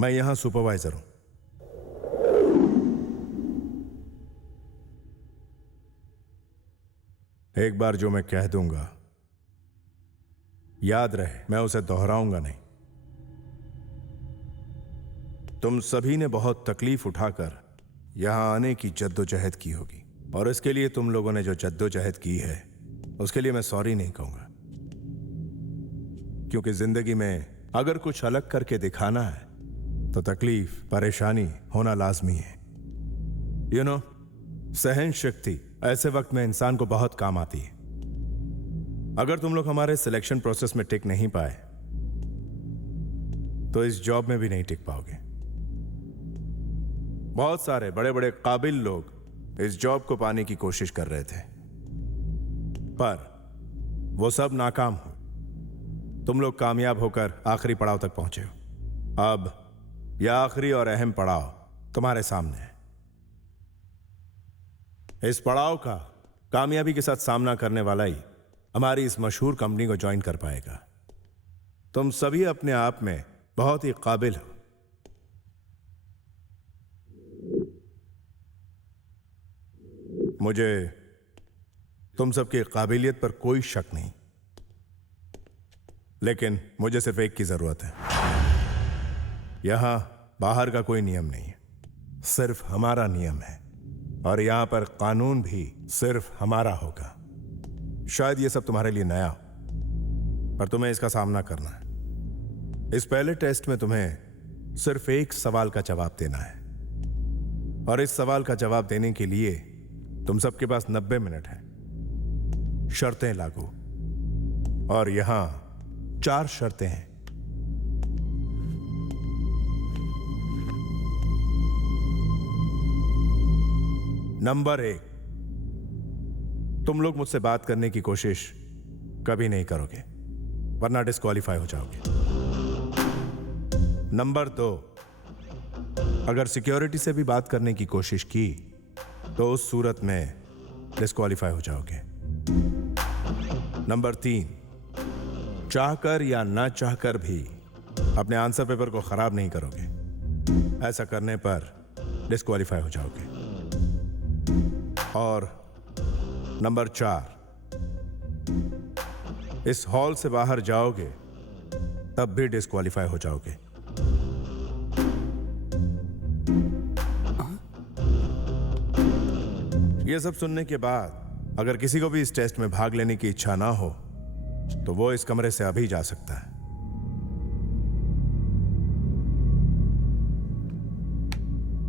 मैं यहां सुपरवाइजर हूं। एक बार जो मैं कह दूंगा याद रहे, मैं उसे दोहराऊंगा नहीं। तुम सभी ने बहुत तकलीफ उठाकर यहां आने की जद्दोजहद की होगी, और इसके लिए तुम लोगों ने जो जद्दोजहद की है उसके लिए मैं सॉरी नहीं कहूंगा, क्योंकि जिंदगी में अगर कुछ अलग करके दिखाना है तो तकलीफ, परेशानी होना लाजमी है। सहन शक्ति ऐसे वक्त में इंसान को बहुत काम आती है। अगर तुम लोग हमारे सिलेक्शन प्रोसेस में टिक नहीं पाए तो इस जॉब में भी नहीं टिक पाओगे। बहुत सारे बड़े बड़े काबिल लोग इस जॉब को पाने की कोशिश कर रहे थे, पर वो सब नाकाम हो। तुम लोग कामयाब होकर आखिरी पड़ाव तक पहुंचे हो। अब यह आखिरी और अहम पड़ाव तुम्हारे सामने है। इस पड़ाव का कामयाबी के साथ सामना करने वाला ही हमारी इस मशहूर कंपनी को ज्वाइन कर पाएगा। तुम सभी अपने आप में बहुत ही काबिल हो। मुझे तुम सबकी काबिलियत पर कोई शक नहीं, लेकिन मुझे सिर्फ एक की जरूरत है। यहां बाहर का कोई नियम नहीं है, सिर्फ हमारा नियम है, और यहां पर कानून भी सिर्फ हमारा होगा। शायद यह सब तुम्हारे लिए नया हो, पर तुम्हें इसका सामना करना है। इस पहले टेस्ट में तुम्हें सिर्फ एक सवाल का जवाब देना है, और इस सवाल का जवाब देने के लिए तुम सबके पास 90 मिनट है। शर्तें लागू, और यहां 4 शर्तें हैं। नंबर 1, तुम लोग मुझसे बात करने की कोशिश कभी नहीं करोगे, वरना डिस्क्वालीफाई हो जाओगे। नंबर 2, अगर सिक्योरिटी से भी बात करने की कोशिश की तो उस सूरत में डिस्क्वालीफाई हो जाओगे। नंबर 3, चाहकर या ना चाहकर भी अपने आंसर पेपर को खराब नहीं करोगे। ऐसा करने पर डिस्क्वालीफाई हो जाओगे। और नंबर 4, इस हॉल से बाहर जाओगे तब भी डिस्क्वालीफाई हो जाओगे। यह सब सुनने के बाद अगर किसी को भी इस टेस्ट में भाग लेने की इच्छा ना हो तो वो इस कमरे से अभी जा सकता है।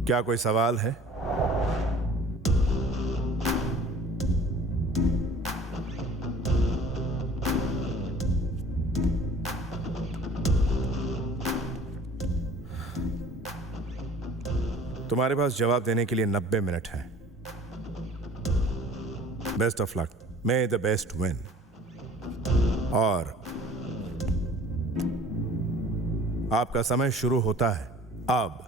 क्या कोई सवाल है? तुम्हारे पास जवाब देने के लिए 90 मिनट है। Best of luck, may the best win. और आपका समय शुरू होता है अब।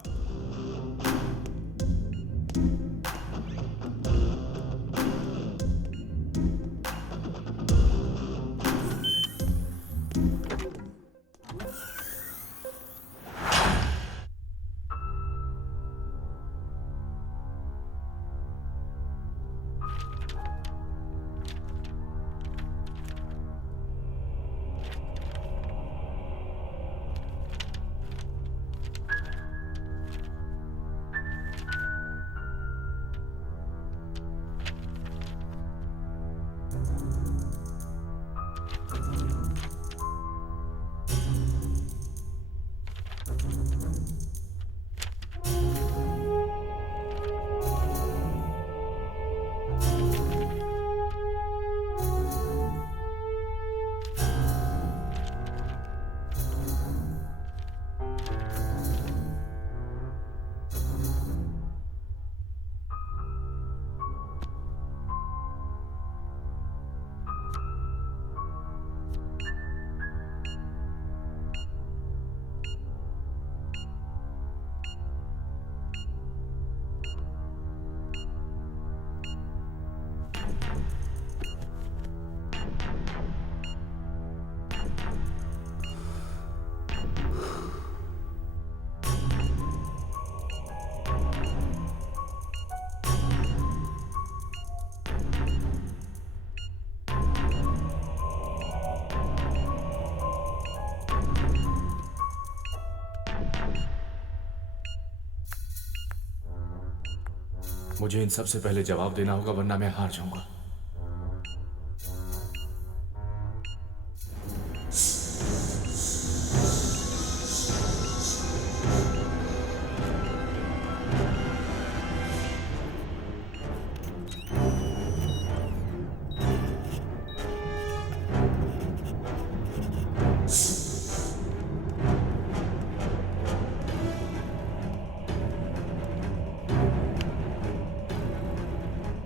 मुझे इन सब से पहले जवाब देना होगा, वरना मैं हार जाऊंगा।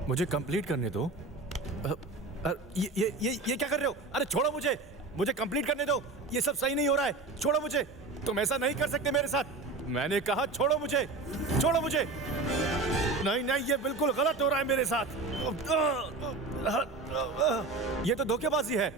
मुझे कंप्लीट करने दो। ये क्या कर रहे हो? अरे छोड़ो मुझे, मुझे कंप्लीट करने दो। ये सब सही नहीं हो रहा है, छोड़ो मुझे। तुम ऐसा नहीं कर सकते मेरे साथ। मैंने कहा छोड़ो मुझे, छोड़ो मुझे। नहीं नहीं, ये बिल्कुल गलत हो रहा है मेरे साथ। ये तो धोखेबाजी है।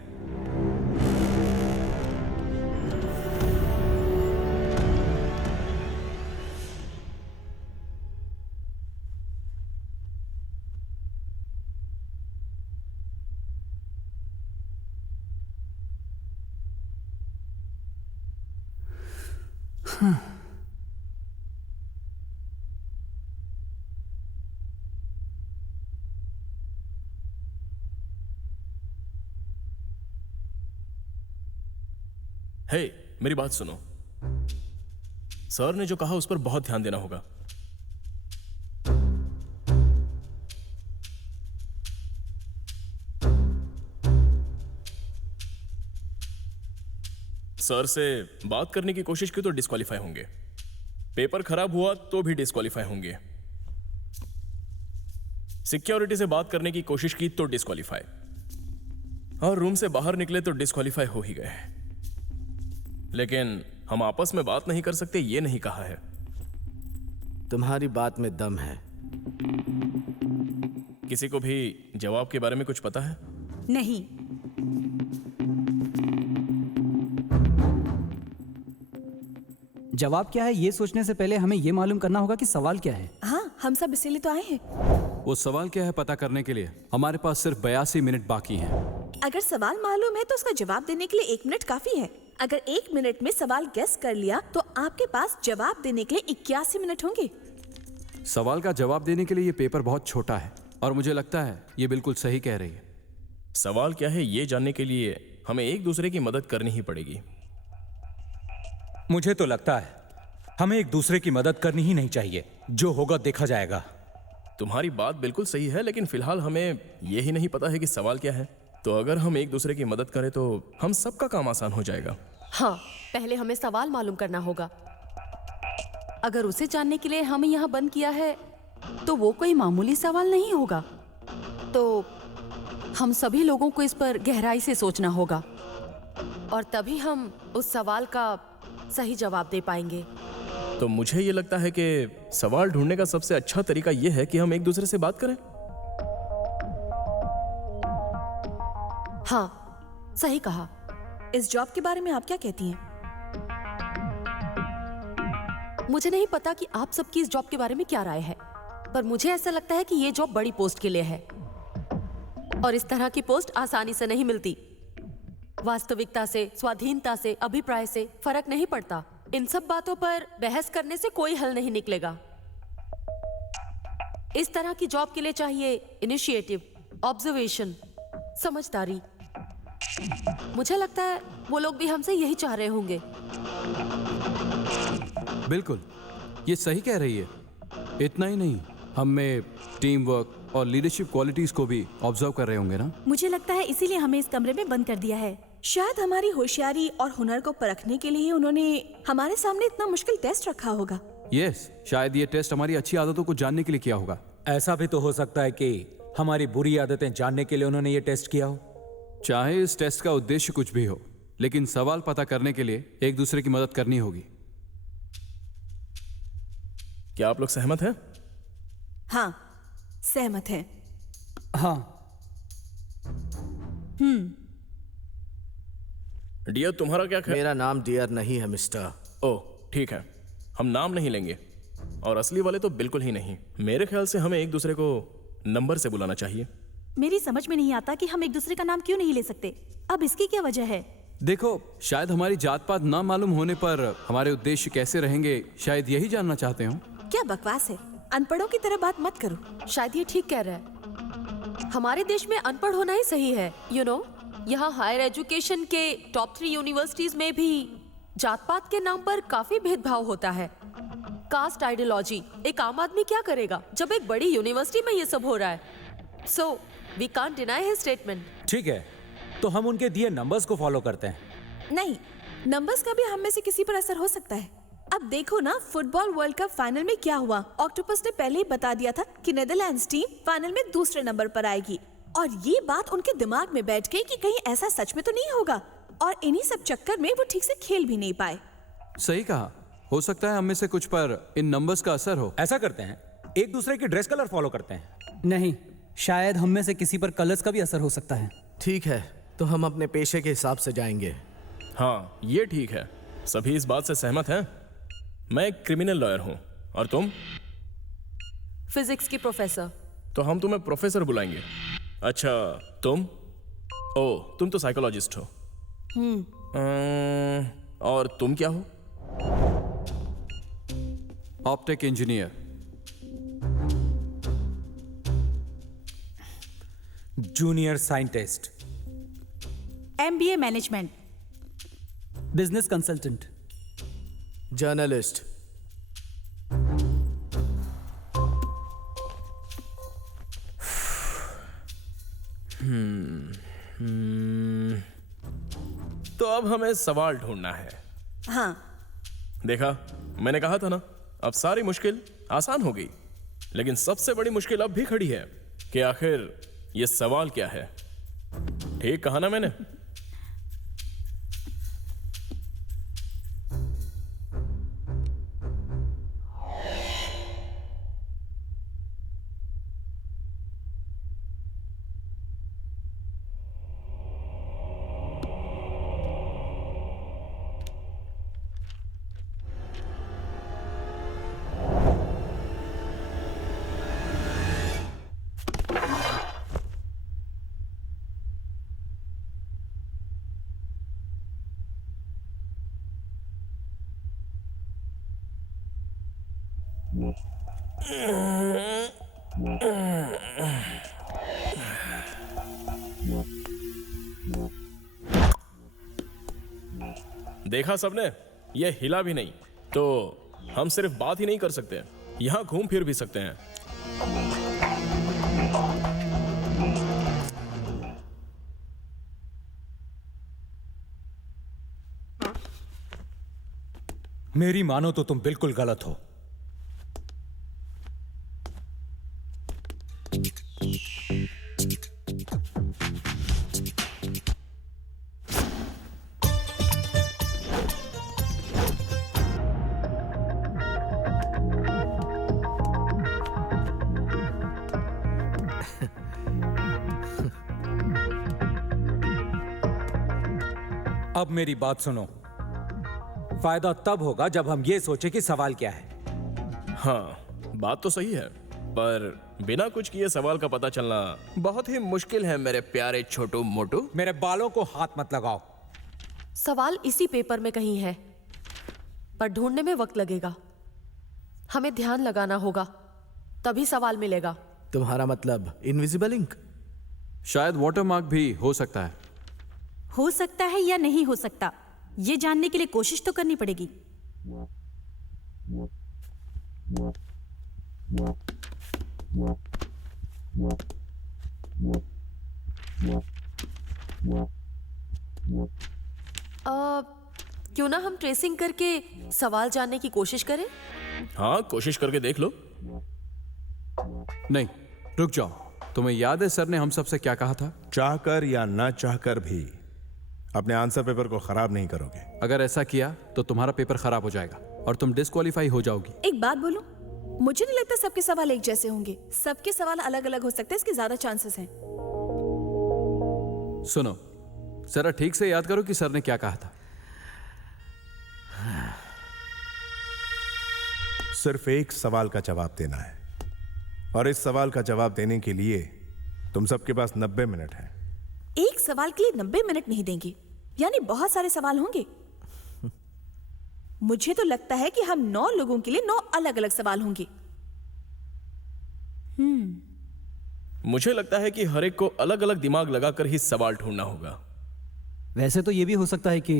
हे, मेरी बात सुनो। सर ने जो कहा उस पर बहुत ध्यान देना होगा। सर से बात करने की कोशिश की तो डिस्क्वालीफाई होंगे, पेपर खराब हुआ तो भी डिस्क्वालीफाई होंगे, सिक्योरिटी से बात करने की कोशिश की तो डिस्क्वालीफाई, और रूम से बाहर निकले तो डिस्क्वालीफाई हो ही गए। लेकिन हम आपस में बात नहीं कर सकते, ये नहीं कहा है। तुम्हारी बात में दम है। किसी को भी जवाब के बारे में कुछ पता है? नहीं। जवाब क्या है ये सोचने से पहले हमें ये मालूम करना होगा कि सवाल क्या है। हाँ, हम सब इसीलिए तो आए हैं। वो सवाल क्या है पता करने के लिए हमारे पास सिर्फ 82 मिनट बाकी हैं। अगर सवाल मालूम है तो उसका जवाब देने के लिए 1 मिनट काफी है। अगर 1 मिनट में सवाल गेस कर लिया तो आपके पास जवाब देने के लिए 81 मिनट होंगे। सवाल का जवाब देने के लिए ये पेपर बहुत छोटा है और मुझे लगता है ये बिल्कुल सही कह रही है। सवाल क्या है ये जानने के लिए हमें एक दूसरे की मदद करनी ही पड़ेगी। मुझे तो लगता है हमें एक दूसरे की मदद करनी ही नहीं चाहिए। जो होगा देखा जाएगा। तुम्हारी बात बिल्कुल सही है, लेकिन फिलहाल हमें ये ही नहीं पता है कि सवाल क्या है। तो अगर हम एक दूसरे की मदद करें तो हम सबका काम आसान हो जाएगा। हाँ, पहले हमें सवाल मालूम करना होगा। अगर उसे जानने के लिए हमें यहाँ बंद किया है तो वो कोई मामूली सवाल नहीं होगा। तो हम सभी लोगों को इस पर गहराई से सोचना होगा और तभी हम उस सवाल का सही जवाब दे पाएंगे। तो मुझे ये लगता है कि सवाल ढूंढने का सबसे अच्छा तरीका ये है कि हम एक दूसरे से बात करें। हाँ, सही कहा। इस जॉब के बारे में आप क्या कहती हैं? मुझे नहीं पता कि आप सबकी इस जॉब के बारे में क्या राय है, पर मुझे ऐसा लगता है कि ये जॉब बड़ी पोस्ट के लिए है और इस तरह की पोस्ट आसानी से नहीं मिलती। वास्तविकता से, स्वाधीनता से, अभिप्राय से फर्क नहीं पड़ता। इन सब बातों पर बहस करने से कोई हल नहीं निकलेगा। इस तरह की जॉब के लिए चाहिए इनिशिएटिव, ऑब्जर्वेशन, समझदारी। मुझे लगता है वो लोग भी हमसे यही चाह रहे होंगे। बिल्कुल, ये सही कह रही है। इतना ही नहीं, हम में टीम वर्क और लीडरशिप क्वालिटीज को भी ऑब्जर्व कर रहे होंगे ना। मुझे लगता है इसीलिए हमें इस कमरे में बंद कर दिया है। शायद हमारी होशियारी और हुनर को परखने के लिए उन्होंने हमारे सामने इतना मुश्किल टेस्ट रखा होगा। यस, शायद ये टेस्ट हमारी अच्छी आदतों को जानने के लिए किया होगा। ऐसा भी तो हो सकता है कि हमारी बुरी आदतें जानने के लिए उन्होंने ये टेस्ट किया हो। चाहे इस टेस्ट का उद्देश्य कुछ भी हो, लेकिन सवाल पता करने के लिए एक दूसरे की मदद करनी होगी। क्या आप लोग सहमत हैं? हाँ, सहमत हैं। हाँ। डियर, तुम्हारा क्या ख्याल? मेरा नाम डियर नहीं है मिस्टर। ओह, ठीक है, हम नाम नहीं लेंगे और असली वाले तो बिल्कुल ही नहीं। मेरे ख्याल से हमें एक दूसरे को नंबर से बुलाना चाहिए। मेरी समझ में नहीं आता कि हम एक दूसरे का नाम क्यों नहीं ले सकते। अब इसकी क्या वजह है? देखो, शायद हमारी जात पात ना मालूम होने पर हमारे उद्देश्य कैसे रहेंगे, शायद यही जानना चाहते हो। क्या बकवास है। अनपढ़ों की तरह बात मत करो। शायद ये ठीक कह रहा है। हमारे देश में अनपढ़ होना ही सही है। यहाँ हायर एजुकेशन के टॉप 3 यूनिवर्सिटीज में भी जात पात के नाम पर काफी भेदभाव होता है। Caste ideology. एक आम आदमी क्या करेगा जब एक बड़ी यूनिवर्सिटी में ये सब हो रहा है? So we can't deny his statement. ठीक है, तो हम उनके दिए नंबर्स को फॉलो करते हैं। नहीं, नंबर्स का भी हम में से किसी पर असर हो सकता है। अब देखो ना, फुटबॉल वर्ल्ड कप फाइनल में क्या हुआ। ऑक्टोपस ने पहले ही बता दिया था कि नेदरलैंड्स टीम फाइनल में दूसरे नंबर पर आएगी, और ये बात उनके दिमाग में बैठ गई कि कहीं ऐसा सच में तो नहीं होगा, और इन्हीं सब चक्कर में वो ठीक से खेल भी नहीं पाए। सही कहा। हो सकता है हम में से कुछ पर इन नंबर्स का असर हो। ऐसा करते हैं, एक दूसरे की ड्रेस कलर फॉलो करते हैं। नहीं, शायद हम में से किसी पर कलर्स का भी असर हो सकता है। ठीक है, तो हम अपने पेशे के हिसाब से जाएंगे। हाँ, ये ठीक है। सभी इस बात से सहमत हैं। मैं एक क्रिमिनल लॉयर हूं, और तुम? फिजिक्स की प्रोफेसर। तो हम तुम्हें प्रोफेसर बुलाएंगे। अच्छा, तुम? ओ, तुम तो साइकोलॉजिस्ट हो। और तुम क्या हो? Optic engineer. Junior scientist. MBA management. Business consultant. Journalist. तो अब हमें सवाल ढूंढना है। हाँ, देखा, मैंने कहा था ना, अब सारी मुश्किल आसान हो गई। लेकिन सबसे बड़ी मुश्किल अब भी खड़ी है कि आखिर ये सवाल क्या है। ठीक कहा ना मैंने? देखा सबने, ये हिला भी नहीं। तो हम सिर्फ बात ही नहीं कर सकते, यहां घूम फिर भी सकते हैं। मेरी मानो तो तुम बिल्कुल गलत हो। अब मेरी बात सुनो। फायदा तब होगा जब हम ये सोचे कि सवाल क्या है। हाँ, बात तो सही है, पर बिना कुछ किए सवाल का पता चलना बहुत ही मुश्किल है मेरे प्यारे छोटू मोटू। मेरे बालों को हाथ मत लगाओ। सवाल इसी पेपर में कहीं है, पर ढूंढने में वक्त लगेगा। हमें ध्यान लगाना होगा, तभी सवाल मिलेगा। तुम्हारा मतलब इनविजिबल इंक? शायद वाटरमार्क भी हो सकता है। हो सकता है या नहीं हो सकता, ये जानने के लिए कोशिश तो करनी पड़ेगी। क्यों ना हम ट्रेसिंग करके सवाल जानने की कोशिश करें? हाँ, कोशिश करके देख लो। नहीं, रुक जाओ। तुम्हें याद है सर ने हम सबसे क्या कहा था? चाहकर या ना चाहकर भी अपने आंसर पेपर को खराब नहीं करोगे। अगर ऐसा किया तो तुम्हारा पेपर खराब हो जाएगा और तुम डिस्क्वालीफाई हो जाओगी। एक बात बोलूं, मुझे नहीं लगता सबके सवाल एक जैसे होंगे। सबके सवाल अलग अलग हो सकते हैं, इसके ज्यादा चांसेस हैं। सुनो, जरा ठीक से याद करो कि सर ने क्या कहा था। सिर्फ एक सवाल का जवाब देना है, और इस सवाल का जवाब देने के लिए तुम सबके पास 90 मिनट है। एक सवाल के लिए 90 मिनट नहीं देंगे, यानी बहुत सारे सवाल होंगे। मुझे तो लगता है कि हम 9 लोगों के लिए 9 अलग अलग सवाल होंगे। मुझे लगता है कि हर एक को अलग अलग दिमाग लगाकर ही सवाल ढूंढना होगा। वैसे तो ये भी हो सकता है कि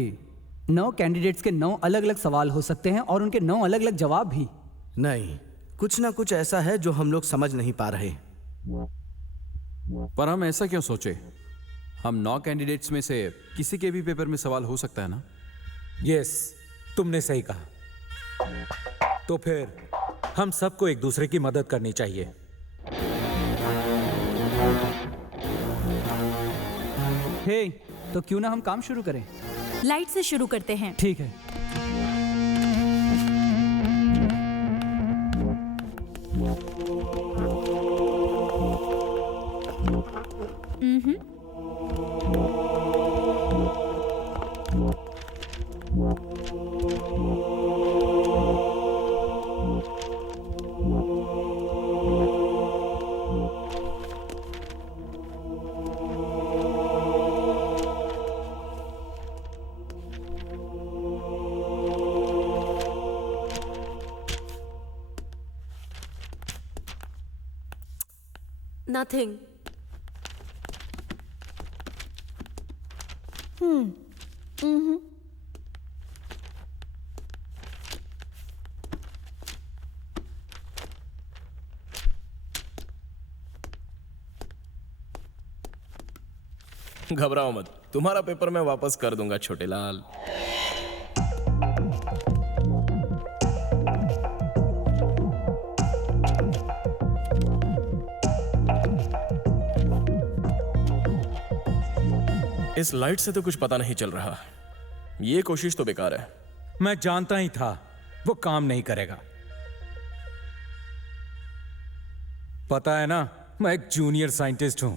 9 कैंडिडेट्स के 9 अलग अलग सवाल हो सकते हैं और उनके 9 अलग अलग जवाब भी। नहीं, कुछ ना कुछ ऐसा है जो हम लोग समझ नहीं पा रहे। पर हम ऐसा क्यों सोचे? हम 9 कैंडिडेट्स में से किसी के भी पेपर में सवाल हो सकता है ना? यस, तुमने सही कहा। तो फिर हम सबको एक दूसरे की मदद करनी चाहिए। हे, तो क्यों ना हम काम शुरू करें? लाइट से शुरू करते हैं। ठीक है। नथिंग। घबराओ मत, तुम्हारा पेपर मैं वापस कर दूंगा छोटे लाल। इस लाइट से तो कुछ पता नहीं चल रहा। ये कोशिश तो बेकार है। मैं जानता ही था वो काम नहीं करेगा। पता है ना, मैं एक जूनियर साइंटिस्ट हूं।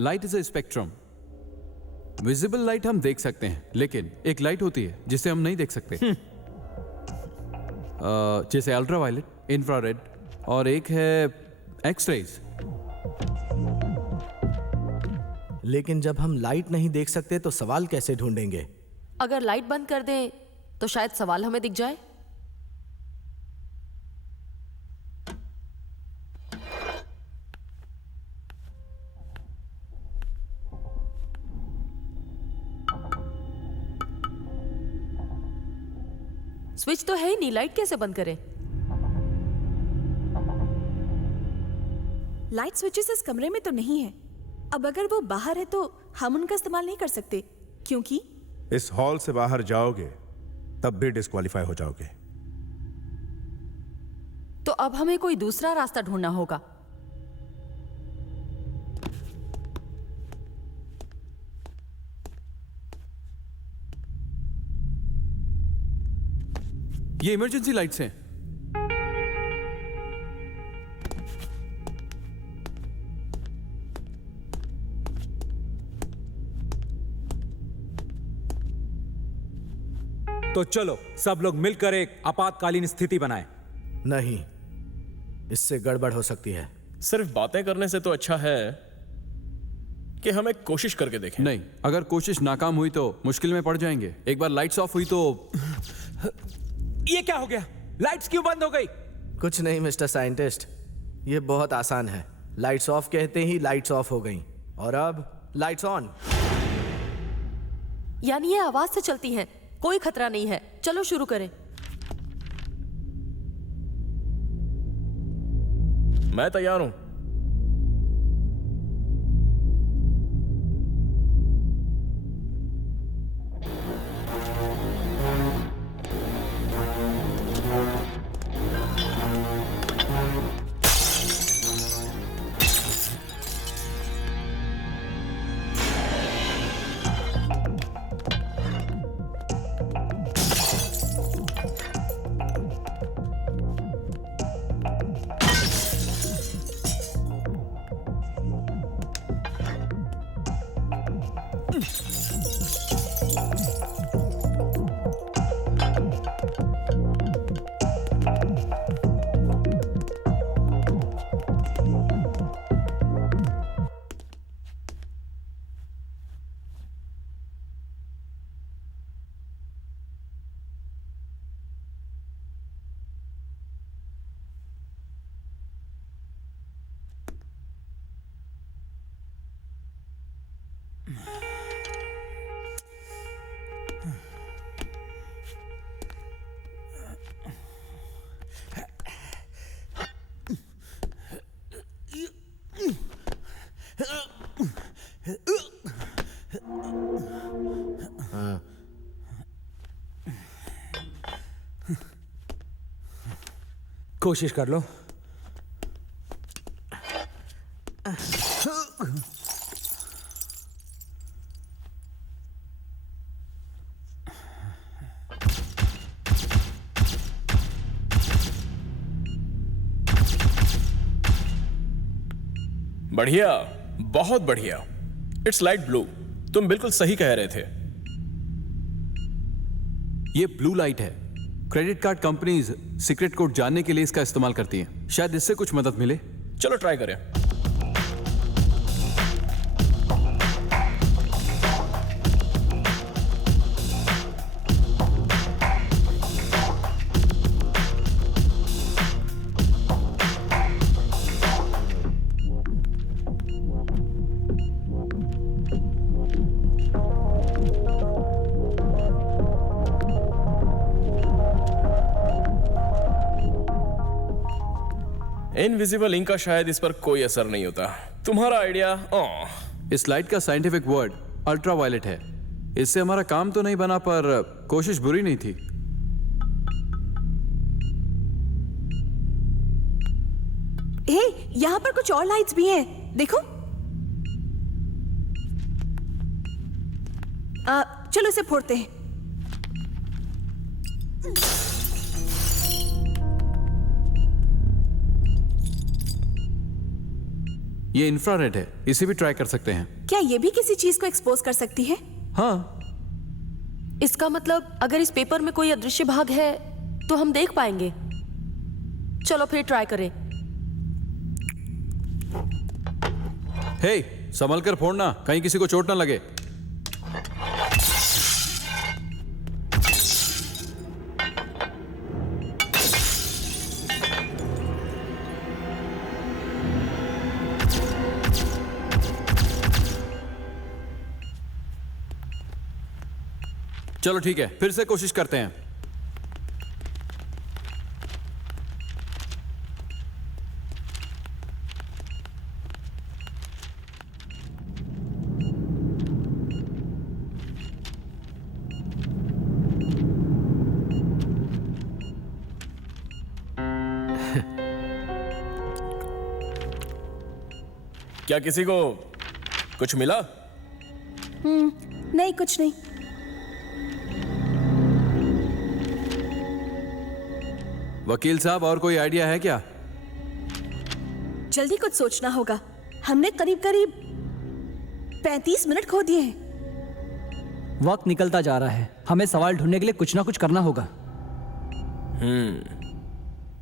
Light is a spectrum. Visible light हम देख सकते हैं, लेकिन एक लाइट होती है जिसे हम नहीं देख सकते। जैसे अल्ट्रावायलेट, इंफ्रारेड, और एक है एक्स-रेज। लेकिन जब हम लाइट नहीं देख सकते तो सवाल कैसे ढूंढेंगे? अगर लाइट बंद कर दें तो शायद सवाल हमें दिख जाए। स्विच तो है ही नहीं, लाइट कैसे बंद करें? लाइट स्विचेस इस कमरे में तो नहीं है। अब अगर वो बाहर है तो हम उनका इस्तेमाल नहीं कर सकते, क्योंकि इस हॉल से बाहर जाओगे तब भी डिस्क्वालीफाई हो जाओगे। तो अब हमें कोई दूसरा रास्ता ढूंढना होगा। ये इमरजेंसी लाइट्स हैं। तो चलो सब लोग मिलकर एक आपातकालीन स्थिति बनाएं। नहीं, इससे गड़बड़ हो सकती है। सिर्फ बातें करने से तो अच्छा है कि हम एक कोशिश करके देखें। नहीं, अगर कोशिश नाकाम हुई तो मुश्किल में पड़ जाएंगे। एक बार लाइट्स ऑफ हुई तो ये क्या हो गया? लाइट्स क्यों बंद हो गई? कुछ नहीं मिस्टर साइंटिस्ट, ये बहुत आसान है। लाइट्स ऑफ कहते ही लाइट्स ऑफ हो गई और अब लाइट्स ऑन। यानी ये आवाज से चलती हैं। कोई खतरा नहीं है, चलो शुरू करें। मैं तैयार हूं। कोशिश कर लो। बढ़िया, बहुत बढ़िया। Its light blue. तुम बिल्कुल सही कह रहे थे। ये ब्लू लाइट है। Credit card companies secret code जानने के लिए इसका इस्तेमाल करती हैं। शायद इससे कुछ मदद मिले। चलो ट्राई करें। इनविजिबल इंक का शायद इस पर कोई असर नहीं होता। तुम्हारा आइडिया? इस लाइट का साइंटिफिक वर्ड अल्ट्रावायलेट है। इससे हमारा काम तो नहीं बना, पर कोशिश बुरी नहीं थी। हे, यहाँ पर कुछ और लाइट्स भी हैं। देखो। चलो इसे फोड़ते हैं। ये इंफ्रारेड है, इसे भी ट्राई कर सकते हैं। क्या ये भी किसी चीज को एक्सपोज कर सकती है? हाँ। इसका मतलब अगर इस पेपर में कोई अदृश्य भाग है तो हम देख पाएंगे। चलो फिर ट्राई करें। हे, संभल कर फोड़ना, कहीं किसी को चोट ना लगे। चलो ठीक है, फिर से कोशिश करते हैं। क्या किसी को कुछ मिला? नहीं, कुछ नहीं। वकील साहब, और कोई आइडिया है क्या? जल्दी कुछ सोचना होगा। हमने करीब 35 मिनट खो दिए हैं। वक्त निकलता जा रहा है। हमें सवाल ढूंढने के लिए कुछ ना कुछ करना होगा।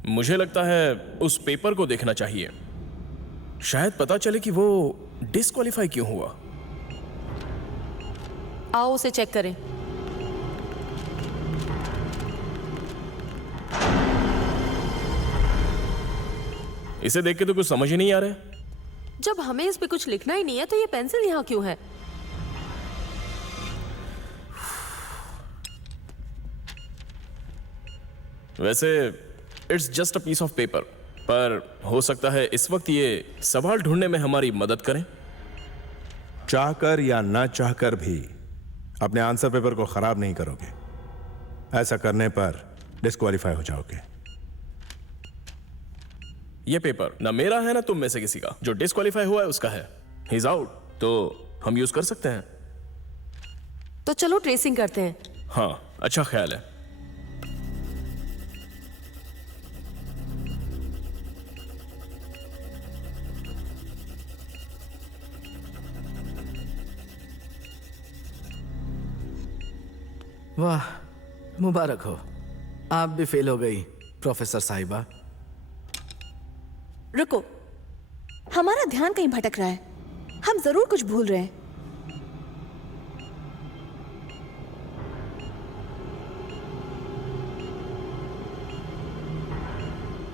मुझे लगता है उस पेपर को देखना चाहिए। शायद पता चले कि वो डिस्क्वालीफाई क्यों हुआ। आओ उसे चेक करें। इसे देख के तो कुछ समझ ही नहीं आ रहा। जब हमें इस पे कुछ लिखना ही नहीं है तो ये पेंसिल यहाँ क्यों है? वैसे it's just a piece of paper, पर हो सकता है इस वक्त ये सवाल ढूंढने में हमारी मदद करें। चाहकर या ना चाहकर भी अपने आंसर पेपर को खराब नहीं करोगे। ऐसा करने पर डिस्क्वालीफाई हो जाओगे। ये पेपर ना मेरा है ना तुम में से किसी का। जो डिस्क्वालीफाई हुआ है उसका है। ही इज आउट, तो हम यूज कर सकते हैं। तो चलो ट्रेसिंग करते हैं। हाँ, अच्छा ख्याल है। वाह, मुबारक हो। आप भी फेल हो गई प्रोफेसर साहिबा। रुको, हमारा ध्यान कहीं भटक रहा है। हम जरूर कुछ भूल रहे हैं।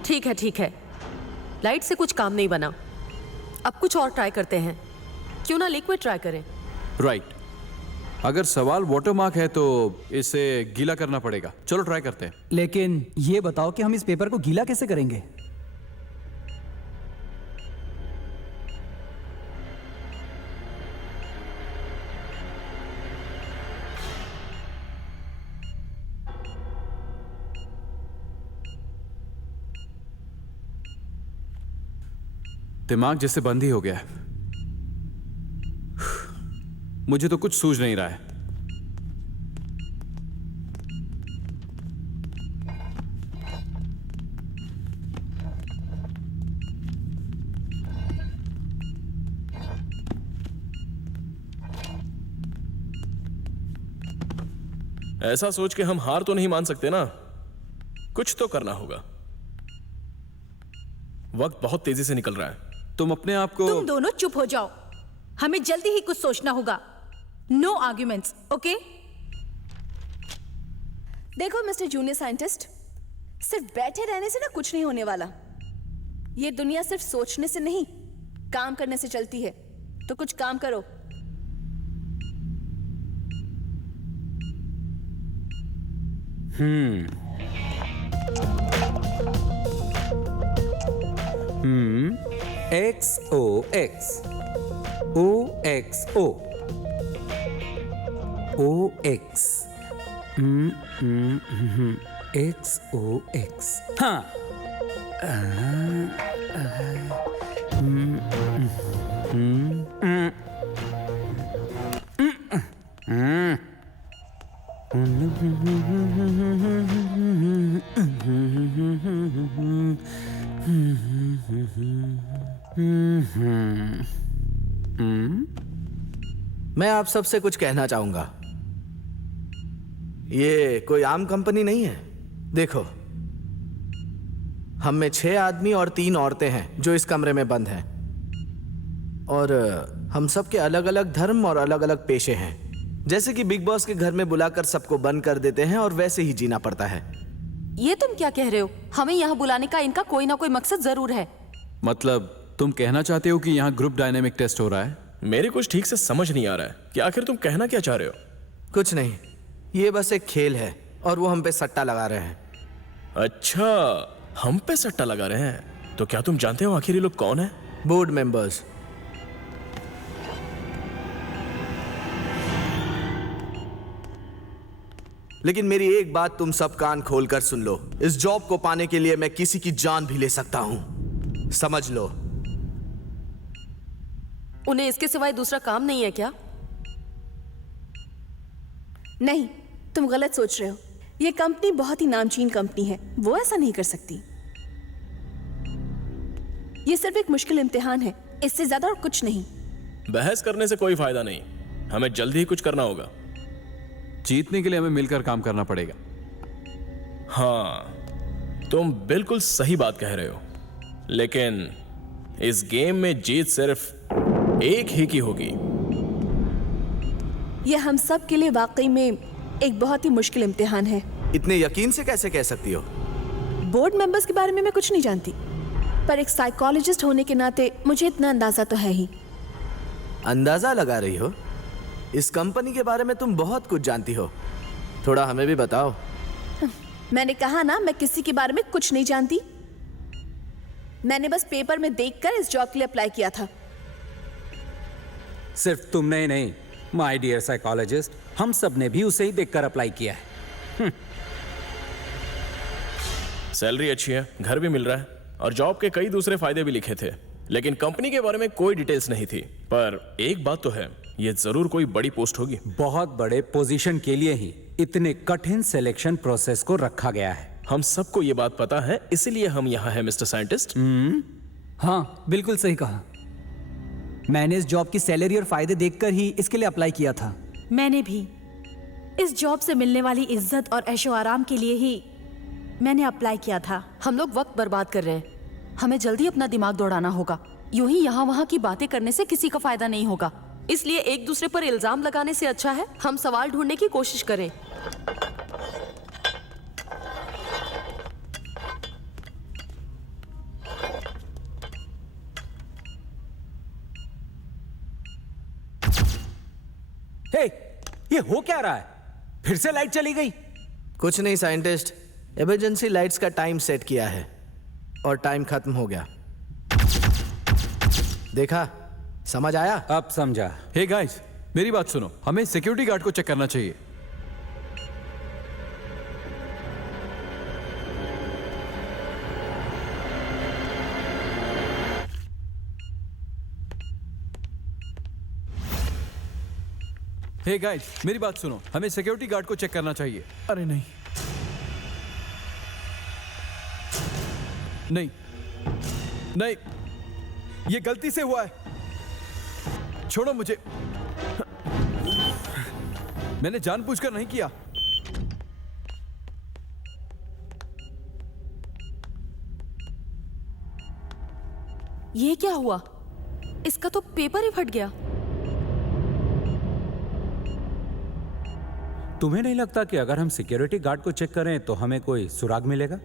ठीक है। लाइट से कुछ काम नहीं बना। अब कुछ और ट्राई करते हैं। क्यों ना लिक्विड ट्राई करें? राइट। अगर सवाल वाटरमार्क है तो इसे गीला करना पड़ेगा। चलो ट्राई करते हैं। लेकिन ये बताओ कि हम इस पेपर को गीला कैसे करेंगे? दिमाग जैसे बंद ही हो गया है। मुझे तो कुछ सूझ नहीं रहा है। ऐसा सोच के हम हार तो नहीं मान सकते ना, कुछ तो करना होगा। वक्त बहुत तेजी से निकल रहा है। तुम अपने आप को तुम दोनों चुप हो जाओ, हमें जल्दी ही कुछ सोचना होगा। No arguments, okay? देखो मिस्टर जूनियर साइंटिस्ट, सिर्फ बैठे रहने से ना कुछ नहीं होने वाला। ये दुनिया सिर्फ सोचने से नहीं, काम करने से चलती है। तो कुछ काम करो। XOX OXO OX XOX हाँ मैं आप सबसे कुछ कहना चाहूंगा। ये कोई आम कंपनी नहीं है। देखो, हम में 6 आदमी और 3 औरतें हैं जो इस कमरे में बंद हैं, और हम सब के अलग अलग धर्म और अलग अलग पेशे हैं। जैसे कि बिग बॉस के घर में बुलाकर सबको बंद कर देते हैं और वैसे ही जीना पड़ता है। ये तुम क्या कह रहे हो? हमें यहाँ बुलाने का इनका कोई ना कोई मकसद जरूर है। मतलब तुम कहना चाहते हो कि यहाँ ग्रुप डायनेमिक टेस्ट हो रहा है? मेरे कुछ ठीक से समझ नहीं आ रहा है कि आखिर तुम कहना क्या चाह रहे हो। कुछ नहीं, ये बस एक खेल है और वो हम पे सट्टा लगा रहे हैं। अच्छा, हम पे सट्टा लगा रहे हैं? तो क्या तुम जानते हो आखिर ये लोग कौन है? Board members. लेकिन मेरी एक बात तुम सब कान खोलकर सुन लो, इस जॉब को पाने के लिए मैं किसी की जान भी ले सकता हूं, समझ लो। उन्हें इसके सिवाय दूसरा काम नहीं है क्या? नहीं, तुम गलत सोच रहे हो। ये कंपनी बहुत ही नामचीन कंपनी है, वो ऐसा नहीं कर सकती। ये सिर्फ एक मुश्किल इम्तिहान है, इससे ज्यादा और कुछ नहीं। बहस करने से कोई फायदा नहीं, हमें जल्दी ही कुछ करना होगा। जीतने के लिए हमें मिलकर काम करना पड़ेगा। हाँ, तुम बिल्कुल सही बात कह रहे हो, लेकिन इस गेम में जीत सिर्फ एक ही की होगी। यह हम सब के लिए वाकई में एक बहुत ही मुश्किल इम्तिहान है। इतने यकीन से कैसे कह सकती हो? बोर्ड मेंबर्स के बारे में मैं कुछ नहीं जानती, पर एक साइकोलॉजिस्ट होने के नाते मुझे इतना अंदाजा तो है ही। अंदाजा लगा रही हो? इस कंपनी के बारे में तुम बहुत कुछ जानती हो, थोड़ा हमें भी बताओ। मैंने कहा ना, मैं किसी के बारे में कुछ नहीं जानती। मैंने बस पेपर में देखकर इस जॉब के लिए अप्लाई किया था। सिर्फ तुमने ही नहीं, माय डियर साइकोलॉजिस्ट, हम सब ने भी उसे ही देखकर अप्लाई किया है। सैलरी अच्छी है, घर भी मिल रहा है और जॉब के कई दूसरे फायदे भी लिखे थे, लेकिन कंपनी के बारे में कोई डिटेल्स नहीं थी। पर एक बात तो है, ये जरूर कोई बड़ी पोस्ट होगी। बहुत बड़े पोजीशन के लिए ही इतने कठिन सिलेक्शन प्रोसेस को रखा गया है। हम सबको ये बात पता है, इसीलिए हम यहाँ हैं मिस्टर साइंटिस्ट। हाँ, बिल्कुल सही कहा। मैंने इस जॉब की सैलरी और फायदे देखकर ही इसके लिए अप्लाई किया था। मैंने भी इस जॉब से मिलने वाली इज्जत और ऐशो आराम के लिए ही मैंने अप्लाई किया था। हम लोग वक्त बर्बाद कर रहे हैं, हमें जल्दी अपना दिमाग दौड़ाना होगा। यूं ही यहाँ वहाँ की बातें करने से किसी का फायदा नहीं होगा, इसलिए एक दूसरे पर इल्जाम लगाने से अच्छा है हम सवाल ढूंढने की कोशिश करें। हे, ये हो क्या रहा है? फिर से लाइट चली गई। कुछ नहीं साइंटिस्ट, इमरजेंसी लाइट्स का टाइम सेट किया है और टाइम खत्म हो गया। देखा, समझ आया? अब समझा। हे गाइस, मेरी बात सुनो, हमें सिक्योरिटी गार्ड को चेक करना चाहिए। हे गाइस, मेरी बात सुनो, हमें सिक्योरिटी गार्ड को चेक करना चाहिए। अरे नहीं नहीं नहीं, ये गलती से हुआ है, छोड़ो मुझे, मैंने जानबूझकर नहीं किया। ये क्या हुआ? इसका तो पेपर ही फट गया। तुम्हें नहीं लगता कि अगर हम सिक्योरिटी गार्ड को चेक करें तो हमें कोई सुराग मिलेगा?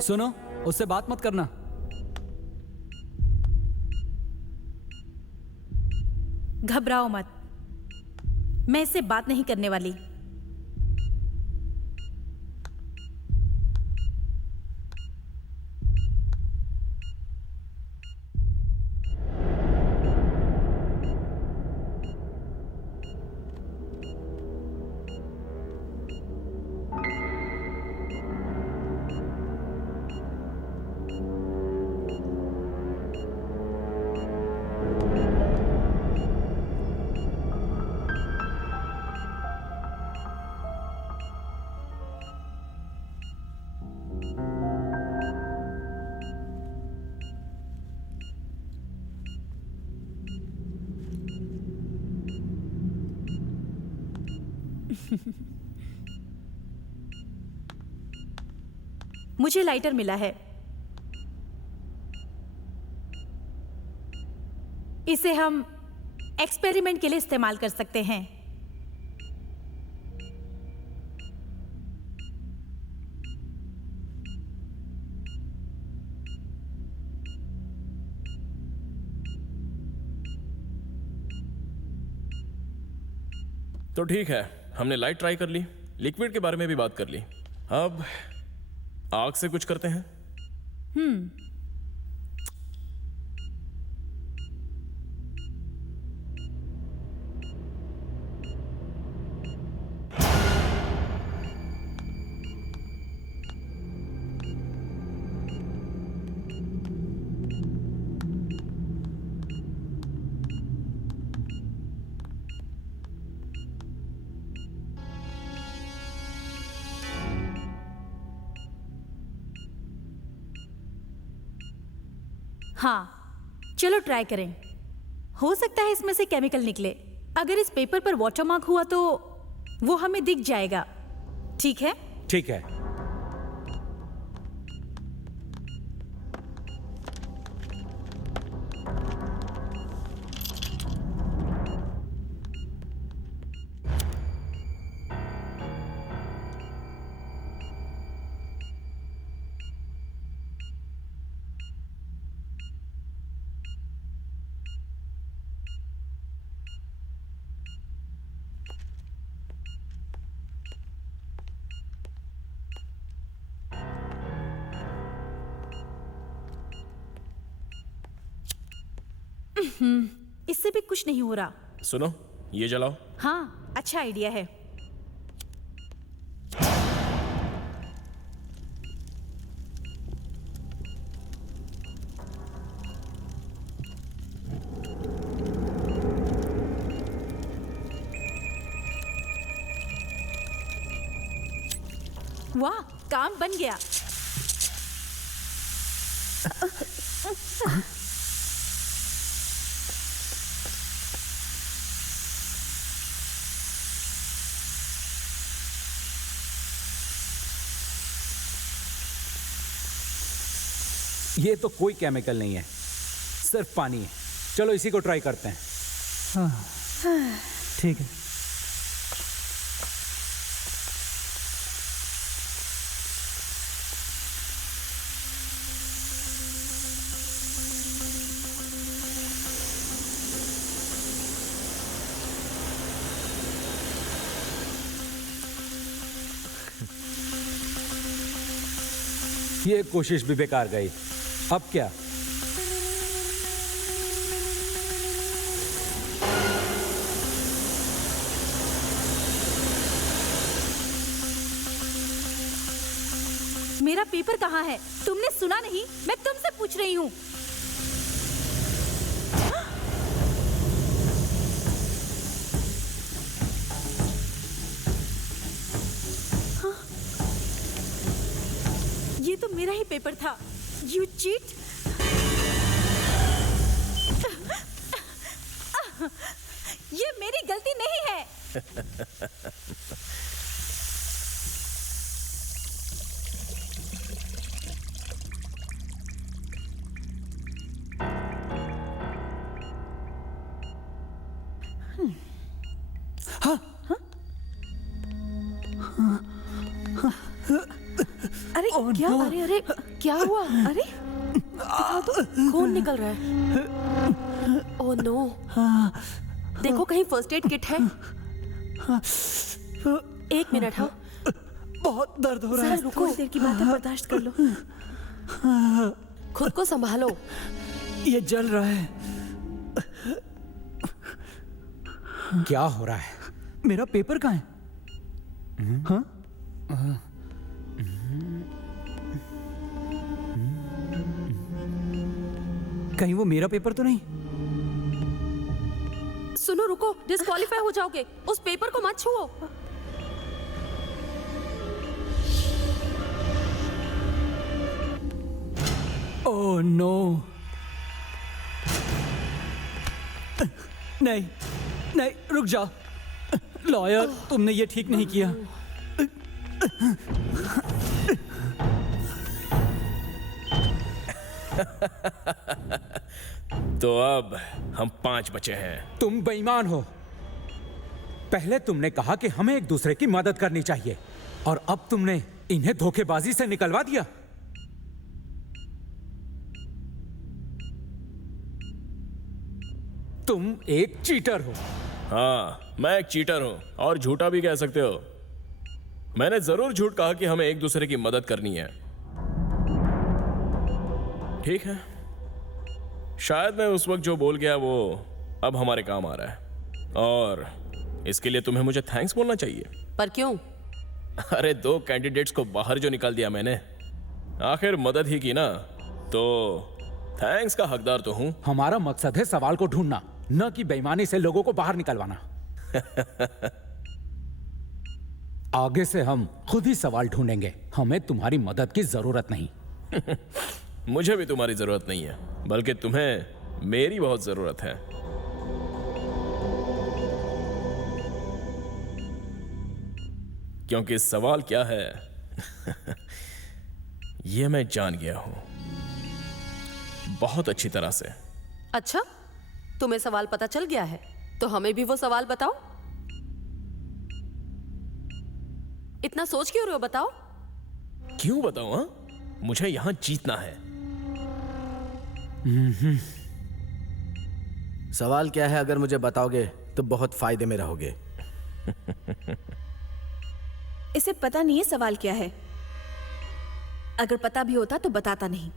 सुनो, उससे बात मत करना। घबराओ मत, मैं इससे बात नहीं करने वाली। मुझे लाइटर मिला है, इसे हम एक्सपेरिमेंट के लिए इस्तेमाल कर सकते हैं। तो ठीक है, हमने लाइट ट्राई कर ली, लिक्विड के बारे में भी बात कर ली, अब आग से कुछ करते हैं। हाँ, चलो ट्राई करें। हो सकता है इसमें से केमिकल निकले। अगर इस पेपर पर वाटरमार्क हुआ तो वो हमें दिख जाएगा। ठीक है? ठीक है। इससे भी कुछ नहीं हो रहा। सुनो, ये जलाओ। हाँ, अच्छा आइडिया है। वाह, काम बन गया। ये तो कोई केमिकल नहीं है, सिर्फ पानी है। चलो इसी को ट्राई करते हैं। हाँ, ठीक है। ये कोशिश भी बेकार गई। अब क्या? मेरा पेपर कहाँ है? तुमने सुना नहीं? मैं तुमसे पूछ रही हूँ। ये तो मेरा ही पेपर था। You cheat! ये मेरी गलती नहीं है। अरे क्या? अरे अरे क्या हुआ? अरे दिखाओ तो, खून निकल रहा है। ओह नो, देखो कहीं फर्स्ट एड किट है। एक मिनट। हाँ, बहुत दर्द हो रहा है। रुको, थोड़ी देर की बात है, बर्दाश्त कर लो। खुद को संभालो। ये जल रहा है। क्या हो रहा है? मेरा पेपर कहाँ है? हाँ? कहीं वो मेरा पेपर तो नहीं? सुनो, रुको, डिस्क्वालीफाई हो जाओगे। उस पेपर को मत छुओ। ओह नो, नहीं नहीं, रुक जाओ। लॉयर, तुमने ये ठीक नहीं किया। तो अब हम 5 बचे हैं। तुम बेईमान हो। पहले तुमने कहा कि हमें एक दूसरे की मदद करनी चाहिए, और अब तुमने इन्हें धोखेबाजी से निकलवा दिया। तुम एक चीटर हो। हाँ, मैं एक चीटर हूं और झूठा भी कह सकते हो। मैंने जरूर झूठ कहा कि हमें एक दूसरे की मदद करनी है। ठीक है, शायद मैं उस वक्त जो बोल गया वो अब हमारे काम आ रहा है, और इसके लिए तुम्हें मुझे थैंक्स बोलना चाहिए। पर क्यों? अरे 2 कैंडिडेट्स को बाहर जो निकाल दिया मैंने, आखिर मदद ही की ना, तो थैंक्स का हकदार तो हूं। हमारा मकसद है सवाल को ढूंढना, न कि बेईमानी से लोगों को बाहर निकलवाना। आगे से हम खुद ही सवाल ढूंढेंगे। हमें तुम्हारी मदद की जरूरत नहीं। मुझे भी तुम्हारी जरूरत नहीं है, बल्कि तुम्हें मेरी बहुत जरूरत है। क्योंकि सवाल क्या है यह मैं जान गया हूं बहुत अच्छी तरह से। अच्छा, तुम्हें सवाल पता चल गया है, तो हमें भी वो सवाल बताओ। इतना सोच क्यों रहे हो? बताओ। क्यों बताऊं? हाँ, मुझे यहां जीतना है। सवाल क्या है? अगर मुझे बताओगे तो बहुत फायदे में रहोगे। इसे पता नहीं है सवाल क्या है। अगर पता भी होता तो बताता नहीं।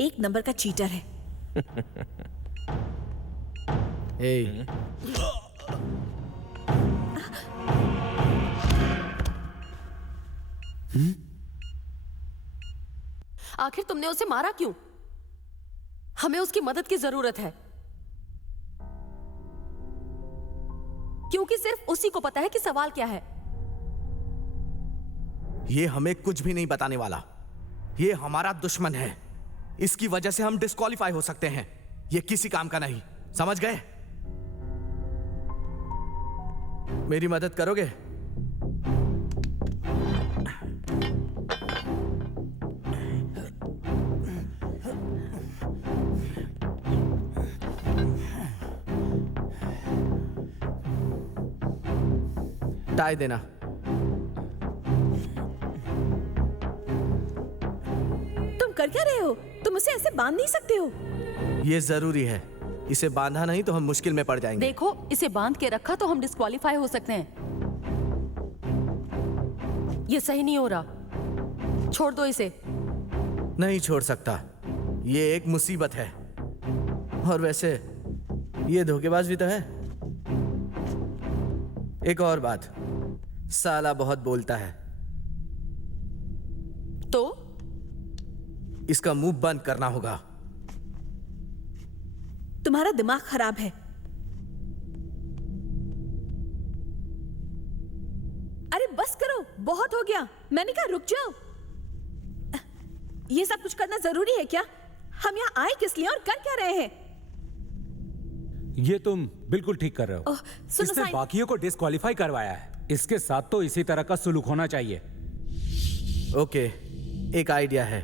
1 नंबर का चीटर है। ए, आखिर तुमने उसे मारा क्यों? हमें उसकी मदद की जरूरत है, क्योंकि सिर्फ उसी को पता है कि सवाल क्या है। ये हमें कुछ भी नहीं बताने वाला। ये हमारा दुश्मन है। इसकी वजह से हम डिस्क्वालीफाई हो सकते हैं। ये किसी काम का नहीं, समझ गए? मेरी मदद करोगे? टाई देना। तुम कर क्या रहे हो? तुम उसे ऐसे बांध नहीं सकते हो। ये जरूरी है। इसे बांधा नहीं तो हम मुश्किल में पड़ जाएंगे। देखो, इसे बांध के रखा तो हम डिस्क्वालीफाई हो सकते हैं। ये सही नहीं हो रहा। छोड़ दो इसे। नहीं छोड़ सकता। ये एक मुसीबत है। और वैसे ये धोखेबाज भी तो है। एक और बात, साला बहुत बोलता है, तो इसका मुंह बंद करना होगा। तुम्हारा दिमाग खराब है। अरे बस करो, बहुत हो गया। मैंने कहा रुक जाओ। ये सब कुछ करना जरूरी है क्या? हम यहाँ आए किस लिए और कर क्या रहे हैं? ये तुम बिल्कुल ठीक कर रहे हो। सुनो इसने साइन। बाकियों को डिस्क्वालीफाई करवाया है। इसके साथ तो इसी तरह का सुलूक होना चाहिए। ओके, एक आइडिया है,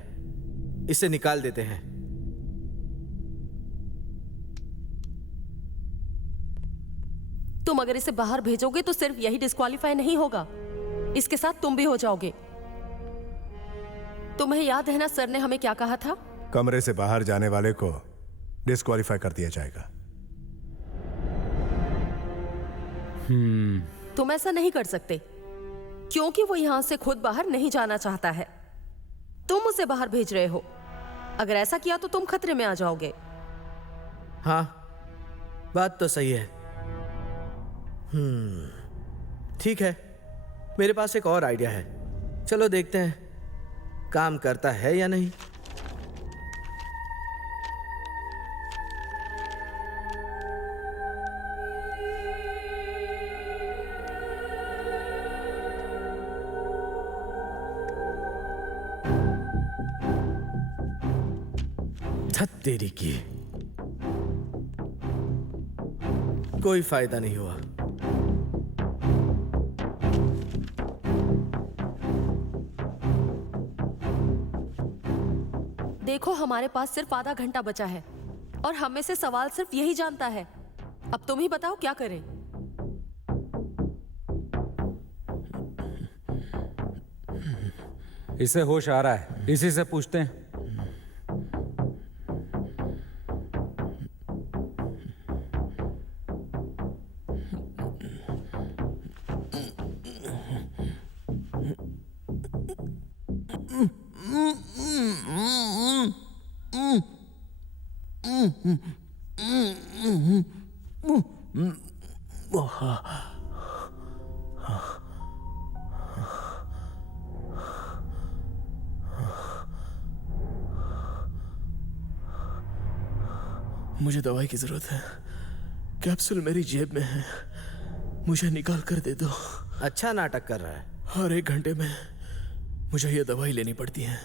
इसे निकाल देते हैं। तुम अगर इसे बाहर भेजोगे तो सिर्फ यही डिस्क्वालीफाई नहीं होगा, इसके साथ तुम भी हो जाओगे। तुम्हें याद है ना सर ने हमें क्या कहा था? कमरे से बाहर जाने वाले को डिस्क्वालीफाई कर दिया जाएगा। तुम ऐसा नहीं कर सकते क्योंकि वो यहां से खुद बाहर नहीं जाना चाहता है। तुम उसे बाहर भेज रहे हो। अगर ऐसा किया तो तुम खतरे में आ जाओगे। हाँ, बात तो सही है। ठीक है, मेरे पास एक और आइडिया है। चलो देखते हैं काम करता है या नहीं। तेरी की कोई फायदा नहीं हुआ। देखो हमारे पास सिर्फ आधा घंटा बचा है और हम में से सवाल सिर्फ यही जानता है। अब तुम ही बताओ क्या करें। इसे होश आ रहा है, इसी से पूछते हैं। मुझे दवाई की जरूरत है। कैप्सूल मेरी जेब में है, मुझे निकाल कर दे दो। अच्छा नाटक कर रहा है। हर 1 घंटे में मुझे ये दवाई लेनी पड़ती है।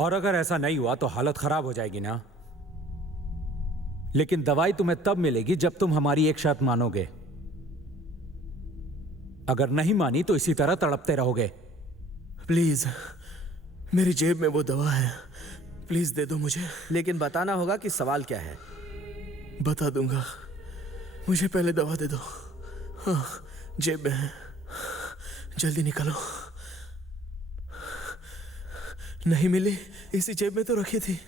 और अगर ऐसा नहीं हुआ तो हालत खराब हो जाएगी ना। लेकिन दवाई तुम्हें तब मिलेगी जब तुम हमारी एक शर्त मानोगे। अगर नहीं मानी तो इसी तरह तड़पते रहोगे। प्लीज, मेरी जेब में वो दवा है, प्लीज दे दो मुझे। लेकिन बताना होगा कि सवाल क्या है। बता दूंगा, मुझे पहले दवा दे दो। हाँ, जेब में है, जल्दी निकालो। नहीं मिली, इसी जेब में तो रखी थी।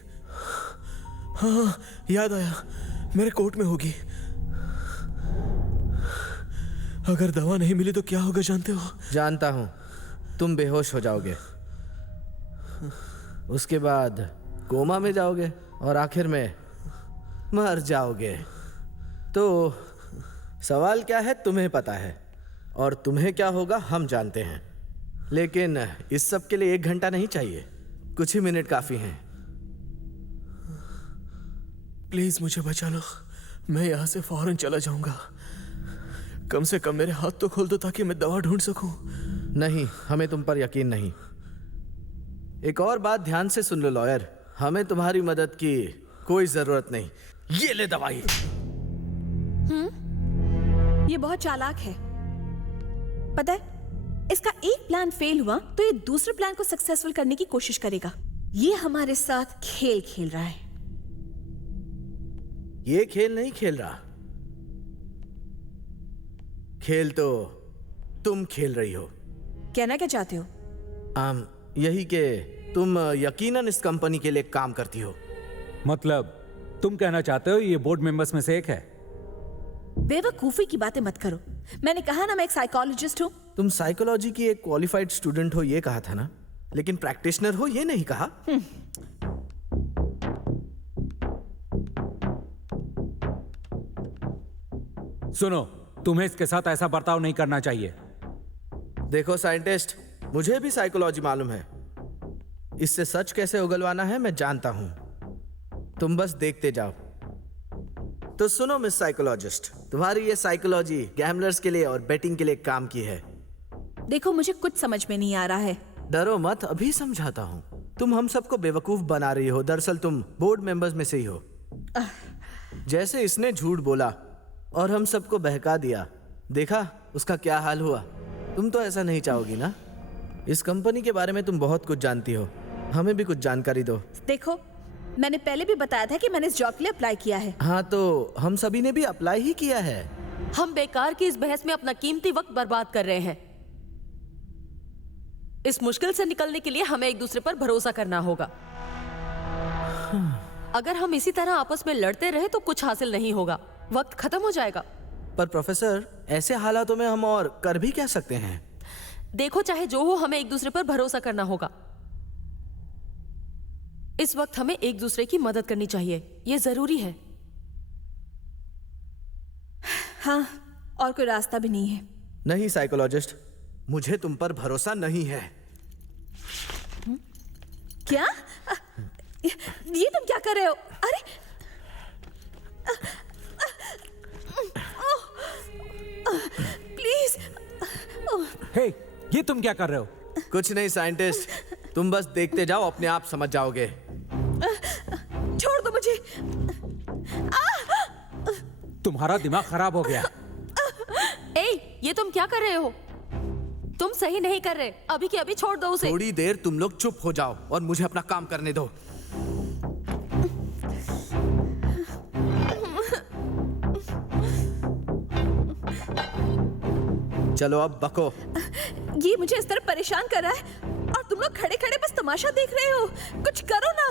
हाँ, याद आया, मेरे कोट में होगी। अगर दवा नहीं मिली तो क्या होगा जानते हो? जानता हूं, तुम बेहोश हो जाओगे, उसके बाद कोमा में जाओगे और आखिर में मर जाओगे। तो सवाल क्या है तुम्हें पता है, और तुम्हें क्या होगा हम जानते हैं। लेकिन इस सब के लिए 1 घंटा नहीं चाहिए, कुछ ही मिनट काफी हैं। प्लीज मुझे बचा लो, मैं यहां से फौरन चला जाऊंगा। कम से कम मेरे हाथ तो खोल दो ताकि मैं दवा ढूंढ सकूं। नहीं, हमें तुम पर यकीन नहीं। एक और बात ध्यान से सुन लो लॉयर, हमें तुम्हारी मदद की कोई जरूरत नहीं। ये ले दवाई। ये बहुत चालाक है। पता है, इसका एक प्लान फेल हुआ तो ये दूसरे प्लान को सक्सेसफुल करने की कोशिश करेगा। ये हमारे साथ खेल खेल रहा है। ये खेल नहीं खेल रहा, खेल तो तुम खेल रही हो। कहना क्या चाहते हो? यही कि तुम यकीनन इस कंपनी के लिए काम करती हो। मतलब तुम कहना चाहते हो ये बोर्ड मेंबर्स में से एक है? बेवकूफी की बातें मत करो। मैंने कहा ना मैं एक साइकोलॉजिस्ट हूं। तुम साइकोलॉजी की एक क्वालिफाइड स्टूडेंट हो ये कहा था ना, लेकिन प्रैक्टिशनर हो ये नहीं कहा। सुनो, तुम्हें इसके साथ ऐसा बर्ताव नहीं करना चाहिए। देखो साइंटिस्ट, मुझे भी साइकोलॉजी मालूम है। इससे सच कैसे उगलवाना है मैं जानता हूं। तुम बस देखते जाओ। तो सुनो मिस साइकोलॉजिस्ट, तुम्हारी ये साइकोलॉजी गैम्बलर्स के लिए और बेटिंग के लिए काम की है। देखो मुझे कुछ समझ में नहीं आ रहा है। डरो मत, अभी समझाता हूँ। तुम हम सबको बेवकूफ बना रही हो। दरअसल तुम बोर्ड मेंबर्स में से ही हो। जैसे इसने झूठ बोला और हम सबको बहका दिया, देखा उसका क्या हाल हुआ। तुम तो ऐसा नहीं चाहोगी ना? इस कंपनी के बारे में तुम बहुत कुछ जानती हो, हमें भी कुछ जानकारी दो। देखो, मैंने पहले भी बताया था कि मैंने इस जॉब के लिए अप्लाई किया है। हाँ, तो हम सभी ने भी अप्लाई ही किया है। हम बेकार की इस बहस में अपना कीमती वक्त बर्बाद कर रहे हैं। इस मुश्किल से निकलने के लिए हमें एक दूसरे पर भरोसा करना होगा। अगर हम इसी तरह आपस में लड़ते रहे तो कुछ हासिल नहीं होगा, वक्त खत्म हो जाएगा। पर प्रोफेसर, ऐसे हालातों में हम और कर भी क्या सकते हैं? देखो, चाहे जो हो, हमें एक दूसरे पर भरोसा करना होगा। इस वक्त हमें एक दूसरे की मदद करनी चाहिए, ये जरूरी है। हाँ, और कोई रास्ता भी नहीं है। नहीं साइकोलॉजिस्ट, मुझे तुम पर भरोसा नहीं है। क्या? ये तुम क्या कर रहे हो? अरे प्लीज। हे, ये तुम क्या कर रहे हो? कुछ नहीं साइंटिस्ट, तुम बस देखते जाओ, अपने आप समझ जाओगे। छोड़ दो मुझे। तुम्हारा दिमाग खराब हो गया। ये तुम क्या कर रहे हो? तुम सही नहीं कर रहे। अभी के अभी छोड़ दो उसे। थोड़ी देर तुम लोग चुप हो जाओ और मुझे अपना काम करने दो। चलो अब बको। ये मुझे इस तरह परेशान कर रहा है और तुम लोग खड़े खड़े बस तमाशा देख रहे हो। कुछ करो ना।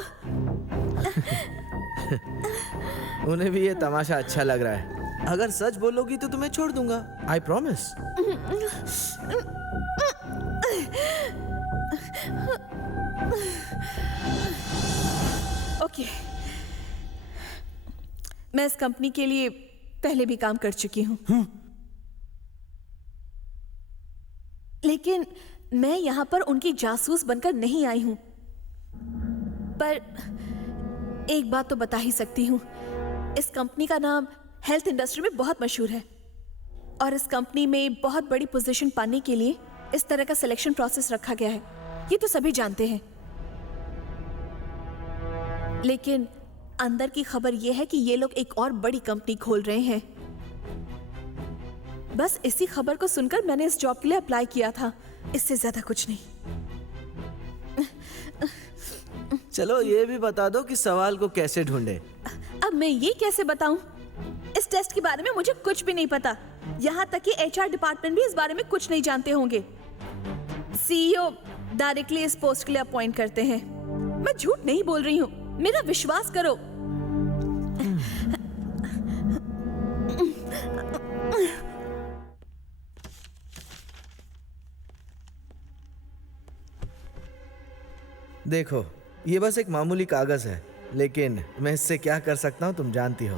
उन्हें भी ये तमाशा अच्छा लग रहा है। अगर सच बोलोगी तो तुम्हें छोड़ दूंगा, आई प्रॉमिस। ओके, मैं इस कंपनी के लिए पहले भी काम कर चुकी हूँ। लेकिन मैं यहां पर उनकी जासूस बनकर नहीं आई हूं। पर एक बात तो बता ही सकती हूं, इस कंपनी का नाम हेल्थ इंडस्ट्री में बहुत मशहूर है और इस कंपनी में बहुत बड़ी पोजीशन पाने के लिए इस तरह का सिलेक्शन प्रोसेस रखा गया है। ये तो सभी जानते हैं। लेकिन अंदर की खबर यह है कि ये लोग एक और बड़ी कंपनी खोल रहे हैं। बस इसी खबर को सुनकर मैंने इस जॉब के लिए अप्लाई किया था, इससे ज्यादा कुछ नहीं। चलो ये भी बता दो कि सवाल को कैसे ढूंढे। अब मैं ये कैसे बताऊं? इस टेस्ट के बारे में मुझे कुछ भी नहीं पता। यहाँ तक कि एचआर डिपार्टमेंट भी इस बारे में कुछ नहीं जानते होंगे। सीईओ डायरेक्टली इस पोस्ट के लिए अपॉइंट करते हैं। मैं झूठ नहीं बोल रही हूँ, मेरा विश्वास करो। देखो, ये बस एक मामूली कागज है, लेकिन मैं इससे क्या कर सकता हूँ तुम जानती हो।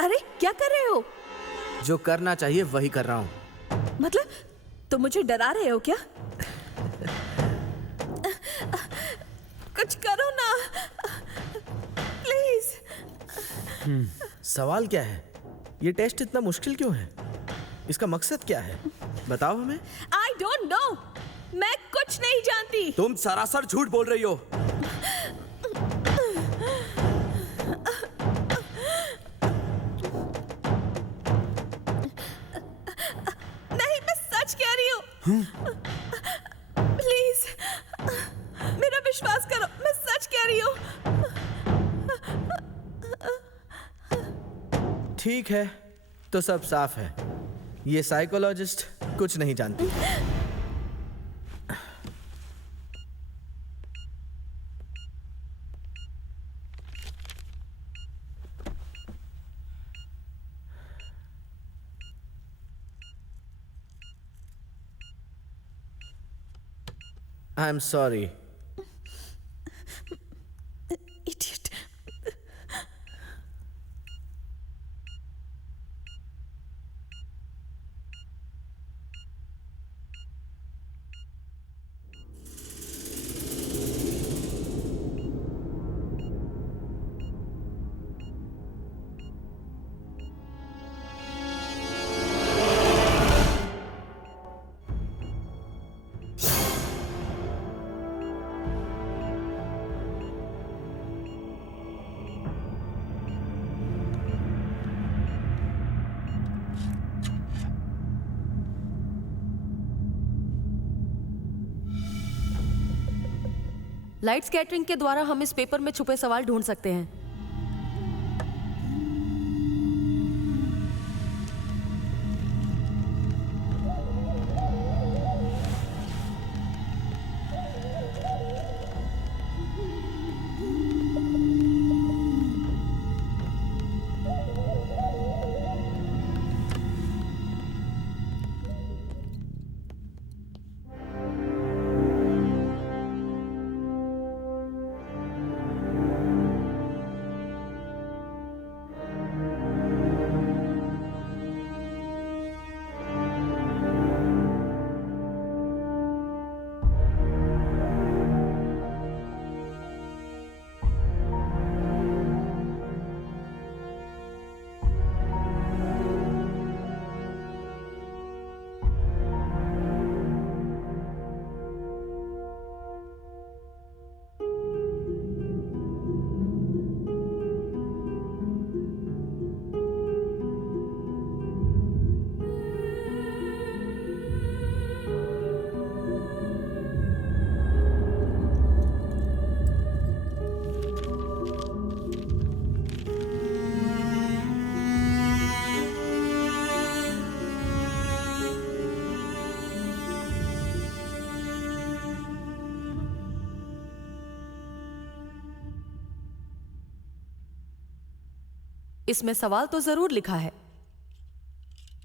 अरे क्या कर रहे हो? जो करना चाहिए वही कर रहा हूँ। मतलब तुम मुझे डरा रहे हो क्या? कुछ करो ना प्लीज। सवाल क्या है? ये टेस्ट इतना मुश्किल क्यों है? इसका मकसद क्या है? बताओ हमें। आई डोंट नो, मैं कुछ नहीं जानती। तुम सरासर झूठ बोल रही हो। नहीं, मैं सच कह रही हूँ। प्लीज मेरा विश्वास करो, मैं सच कह रही हूँ। ठीक है, तो सब साफ है। ये साइकोलॉजिस्ट कुछ नहीं जानती। I am sorry. Idiot. Light scattering के द्वारा हम इस पेपर में छुपे सवाल ढूंढ सकते हैं। इसमें सवाल तो जरूर लिखा है,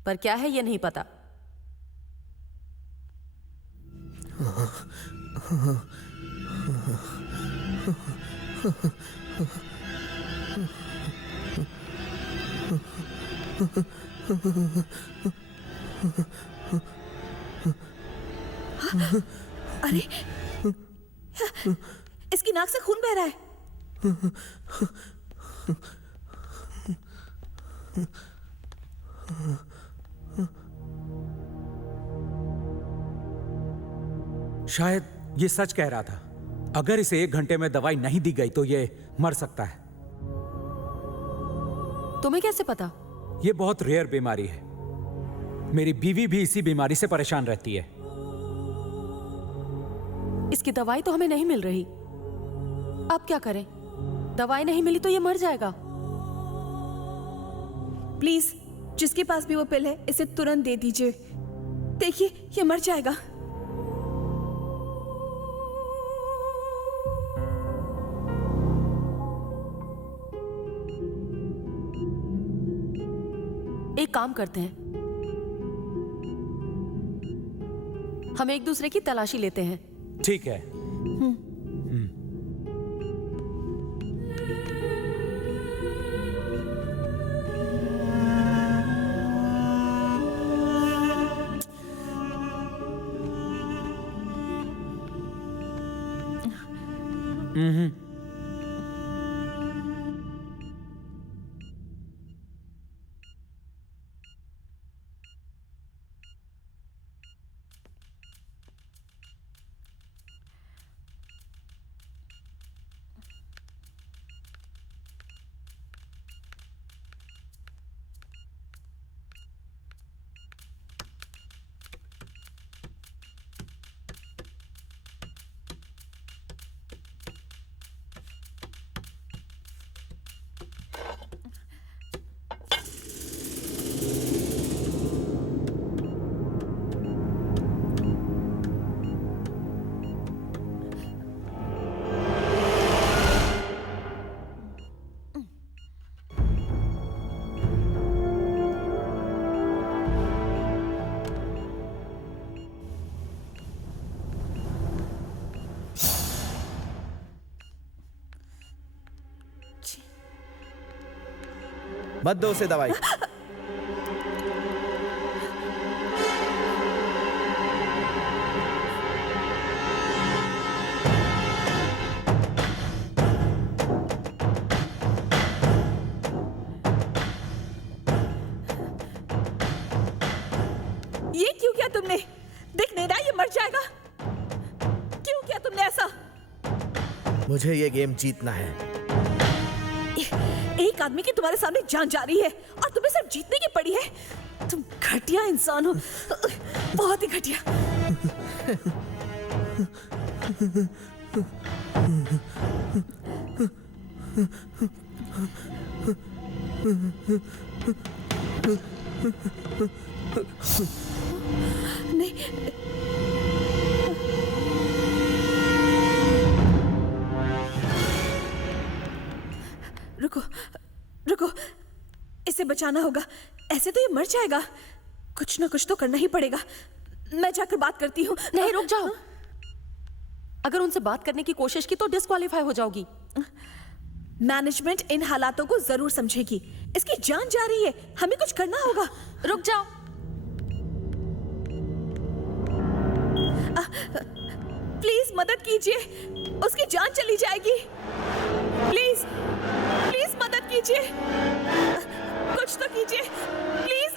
पर क्या है ये नहीं पता। अरे, इसकी नाक से खून बह रहा है। शायद ये सच कह रहा था। अगर इसे 1 घंटे में दवाई नहीं दी गई तो ये मर सकता है। तुम्हें कैसे पता? ये बहुत रेयर बीमारी है। मेरी बीवी भी इसी बीमारी से परेशान रहती है। इसकी दवाई तो हमें नहीं मिल रही। अब क्या करें? दवाई नहीं मिली तो ये मर जाएगा। प्लीज, जिसके पास भी वो पिल है इसे तुरंत दे दीजिए। देखिए, ये मर जाएगा। एक काम करते हैं, हम एक दूसरे की तलाशी लेते हैं। ठीक है। मत दो उसे दवाई। ये क्यों किया तुमने? देख नहीं रहा ये मर जाएगा। क्यों किया तुमने ऐसा? मुझे ये गेम जीतना है। एक आदमी की तुम्हारे सामने जान जा रही है और तुम्हें सिर्फ जीतने की पड़ी है। तुम घटिया इंसान हो, बहुत ही घटिया। नहीं, रुको रुको, इसे बचाना होगा। ऐसे तो ये मर जाएगा। कुछ ना कुछ तो करना ही पड़ेगा। मैं जाकर बात करती हूँ। नहीं, रुक जाओ। अगर उनसे बात करने की कोशिश की तो डिस्क्वालीफाई हो जाओगी। मैनेजमेंट इन हालातों को जरूर समझेगी। इसकी जान जा रही है, हमें कुछ करना होगा। रुक जाओ। प्लीज मदद कीजिए, उसकी जान चली जाएगी। प्लीज प्लीज मदद कीजिए, कुछ तो कीजिए प्लीज।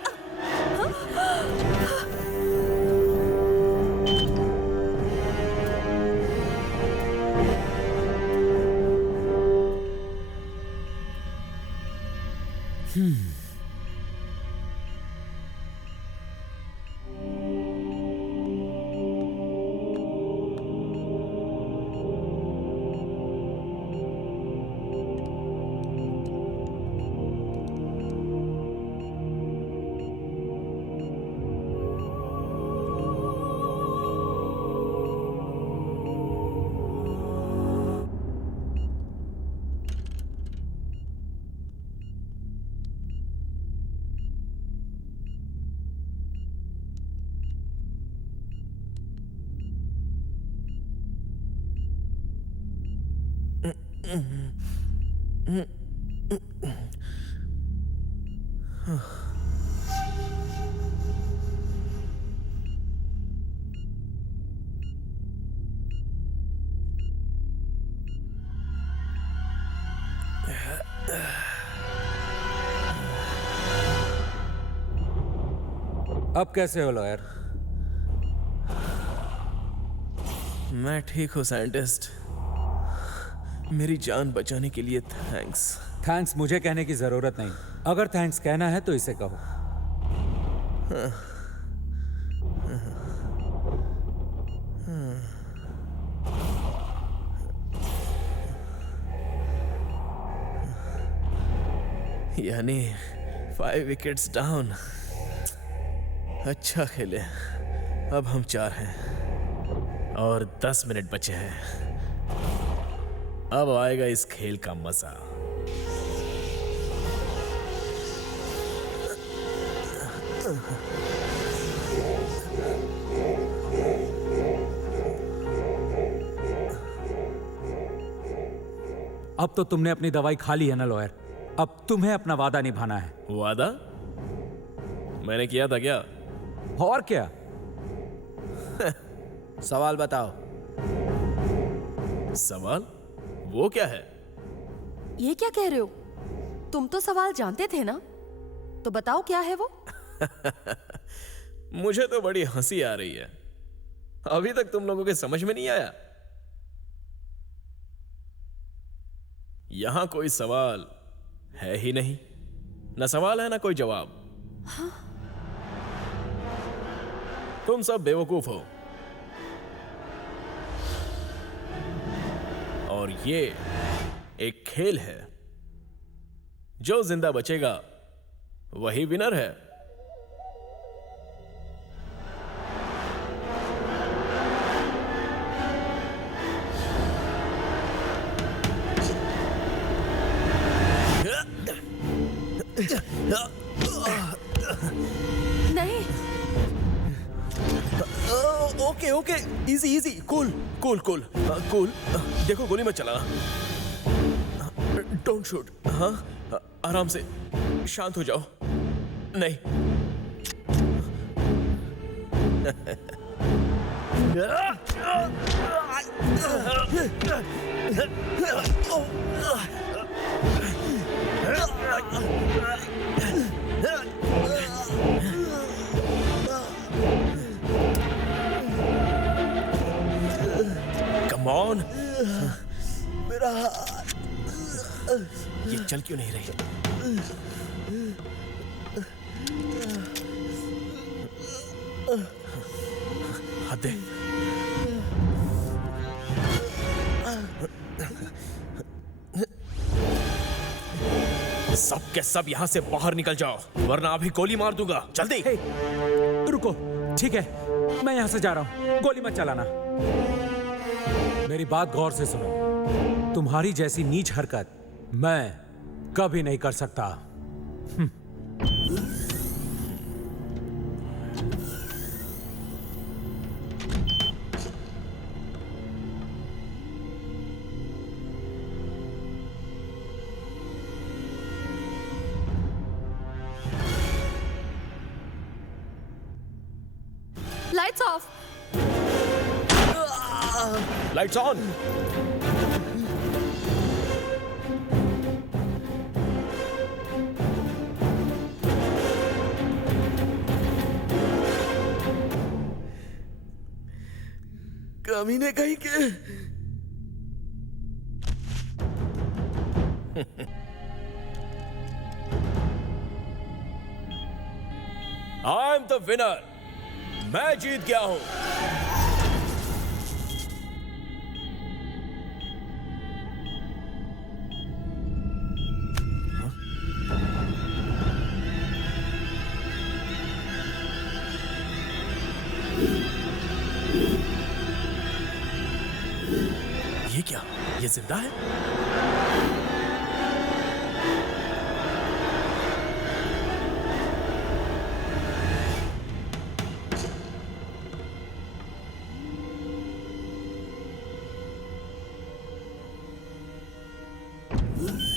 अब कैसे हो लॉयर? मैं ठीक हूँ साइंटिस्ट। मेरी जान बचाने के लिए थैंक्स। थैंक्स मुझे कहने की जरूरत नहीं। अगर थैंक्स कहना है तो इसे कहो। यानी 5 विकेट्स डाउन। अच्छा खेले। अब हम 4 हैं और 10 मिनट बचे हैं। अब आएगा इस खेल का मजा। अब तो तुमने अपनी दवाई खा ली है ना लॉयर? अब तुम्हें अपना वादा निभाना है। वादा? मैंने किया था क्या? और क्या? सवाल बताओ। सवाल? वो क्या है? ये क्या कह रहे हो? तुम तो सवाल जानते थे ना, तो बताओ क्या है वो? मुझे तो बड़ी हंसी आ रही है। अभी तक तुम लोगों के समझ में नहीं आया। यहां कोई सवाल है ही नहीं। ना सवाल है ना कोई जवाब। हाँ? तुम सब बेवकूफ हो और ये एक खेल है। जो जिंदा बचेगा वही विनर है। नहीं। Okay okay, easy easy, cool cool cool cool. देखो गोली मत चलाना। Don't shoot. हाँ, आराम से, शांत हो जाओ। नहीं। Come on. मेरा ये चल क्यों नहीं रही? हद है। सब के सब यहाँ से बाहर निकल जाओ, वरना अभी गोली मार दूंगा। जल्दी। हे, रुको, ठीक है, मैं यहाँ से जा रहा हूँ, गोली मत चलाना। मेरी बात गौर से सुनो, तुम्हारी जैसी नीच हरकत मैं कभी नहीं कर सकता। Lights off. Lights on. कमीने कहीं के। आई एम द विनर, मैं जीत गया हूं। ये क्या? ये जिंदा है?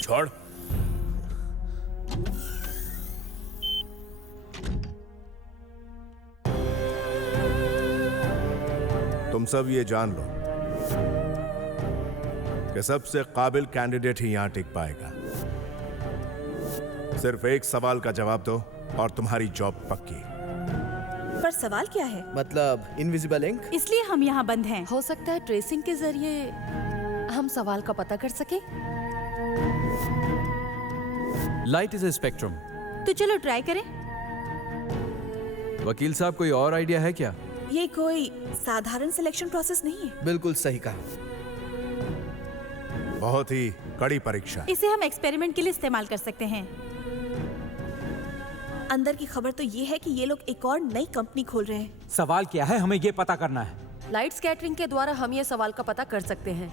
छोड़। तुम सब ये जान लो कि सबसे काबिल कैंडिडेट ही यहां टिक पाएगा। सिर्फ एक सवाल का जवाब दो और तुम्हारी जॉब पक्की। पर सवाल क्या है? मतलब इनविजिबल इंक? इसलिए हम यहाँ बंद हैं। हो सकता है ट्रेसिंग के जरिए हम सवाल का पता कर सके। Light is a spectrum. तो चलो ट्राई करें। वकील साहब, कोई और आइडिया है क्या? ये कोई साधारण सिलेक्शन प्रोसेस नहीं है। बिल्कुल सही कहा। बहुत ही कड़ी परीक्षा है। इसे हम एक्सपेरिमेंट के लिए इस्तेमाल कर सकते हैं। अंदर की खबर तो ये है कि ये लोग एक और नई कंपनी खोल रहे हैं। सवाल क्या है, हमें ये पता करना है। लाइट स्कैटरिंग के द्वारा हम ये सवाल का पता कर सकते हैं।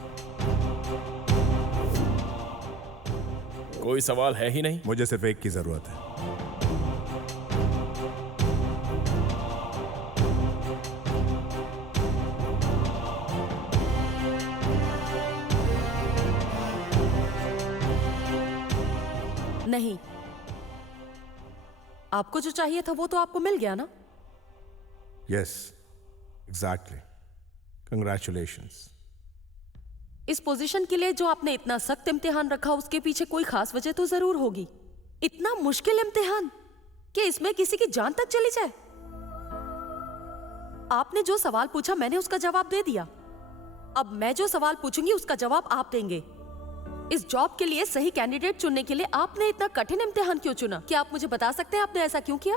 कोई सवाल है ही नहीं। मुझे सिर्फ एक की जरूरत है। नहीं, आपको जो चाहिए था वो तो आपको मिल गया ना। Yes, exactly. कंग्रेचुलेशंस। इस पोजीशन के लिए जो आपने इतना सख्त इम्तिहान रखा, उसके पीछे कोई खास वजह तो जरूर होगी। इतना मुश्किल इम्तिहान कि इसमें किसी की जान तक चली जाए। आपने जो सवाल पूछा मैंने उसका जवाब दे दिया। अब मैं जो सवाल पूछूंगी उसका जवाब आप देंगे। इस जॉब के लिए सही कैंडिडेट चुनने के लिए आपने इतना कठिन इम्तिहान क्यों चुना? क्या आप मुझे बता सकते हैं आपने ऐसा क्यों किया?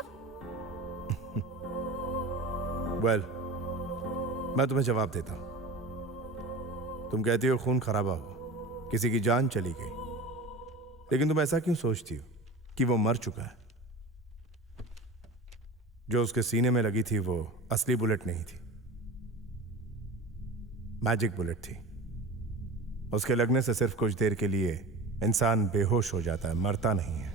वेल, मैं तुम्हें जवाब देता हूं। तुम कहती हो खून खराबा हुआ, किसी की जान चली गई, लेकिन तुम ऐसा क्यों सोचती हो कि वो मर चुका है? जो उसके सीने में लगी थी वो असली बुलेट नहीं थी, मैजिक बुलेट थी। उसके लगने से सिर्फ कुछ देर के लिए इंसान बेहोश हो जाता है, मरता नहीं है।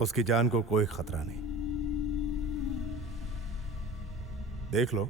उसकी जान को कोई खतरा नहीं। देख लो।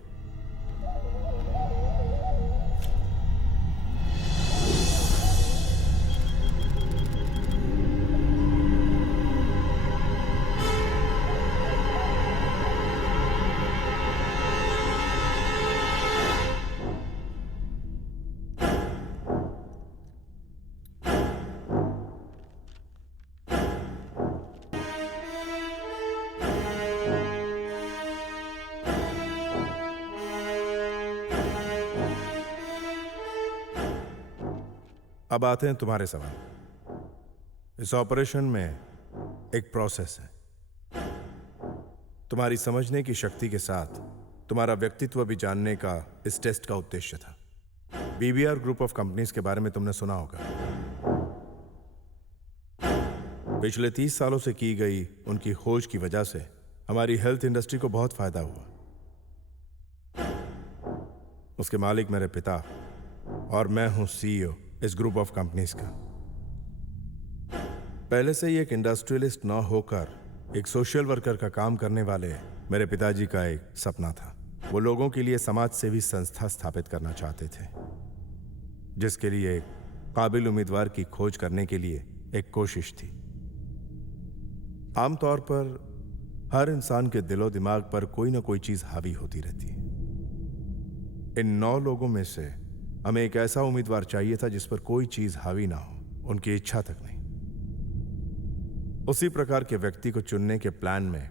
अब आते हैं तुम्हारे सवाल। इस ऑपरेशन में एक प्रोसेस है। तुम्हारी समझने की शक्ति के साथ तुम्हारा व्यक्तित्व भी जानने का इस टेस्ट का उद्देश्य था। बीबीआर ग्रुप ऑफ कंपनीज के बारे में तुमने सुना होगा। पिछले 30 सालों से की गई उनकी खोज की वजह से हमारी हेल्थ इंडस्ट्री को बहुत फायदा हुआ। उसके मालिक मेरे पिता और मैं हूं सीईओ इस ग्रुप ऑफ कंपनीज का। पहले से ही एक इंडस्ट्रियलिस्ट न होकर एक सोशल वर्कर का काम करने वाले मेरे पिताजी का एक सपना था। वो लोगों के लिए समाज सेवी संस्था स्थापित करना चाहते थे, जिसके लिए एक काबिल उम्मीदवार की खोज करने के लिए एक कोशिश थी। आमतौर पर हर इंसान के दिलो दिमाग पर कोई ना कोई चीज हावी होती रहती है। इन 9 लोगों में से हमें एक ऐसा उम्मीदवार चाहिए था जिस पर कोई चीज हावी ना हो, उनकी इच्छा तक नहीं। उसी प्रकार के व्यक्ति को चुनने के प्लान में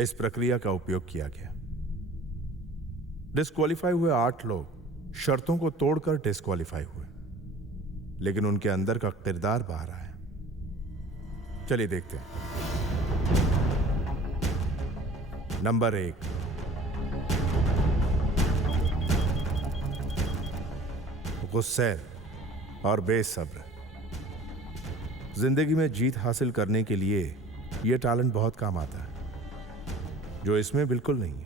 इस प्रक्रिया का उपयोग किया गया। डिस्क्वालीफाई हुए 8 लोग शर्तों को तोड़कर डिस्क्वालीफाई हुए, लेकिन उनके अंदर का किरदार बाहर आया। चलिए देखते हैं। नंबर 1, गुस्सैल और बेसब्र। जिंदगी में जीत हासिल करने के लिए यह टैलेंट बहुत काम आता है, जो इसमें बिल्कुल नहीं है।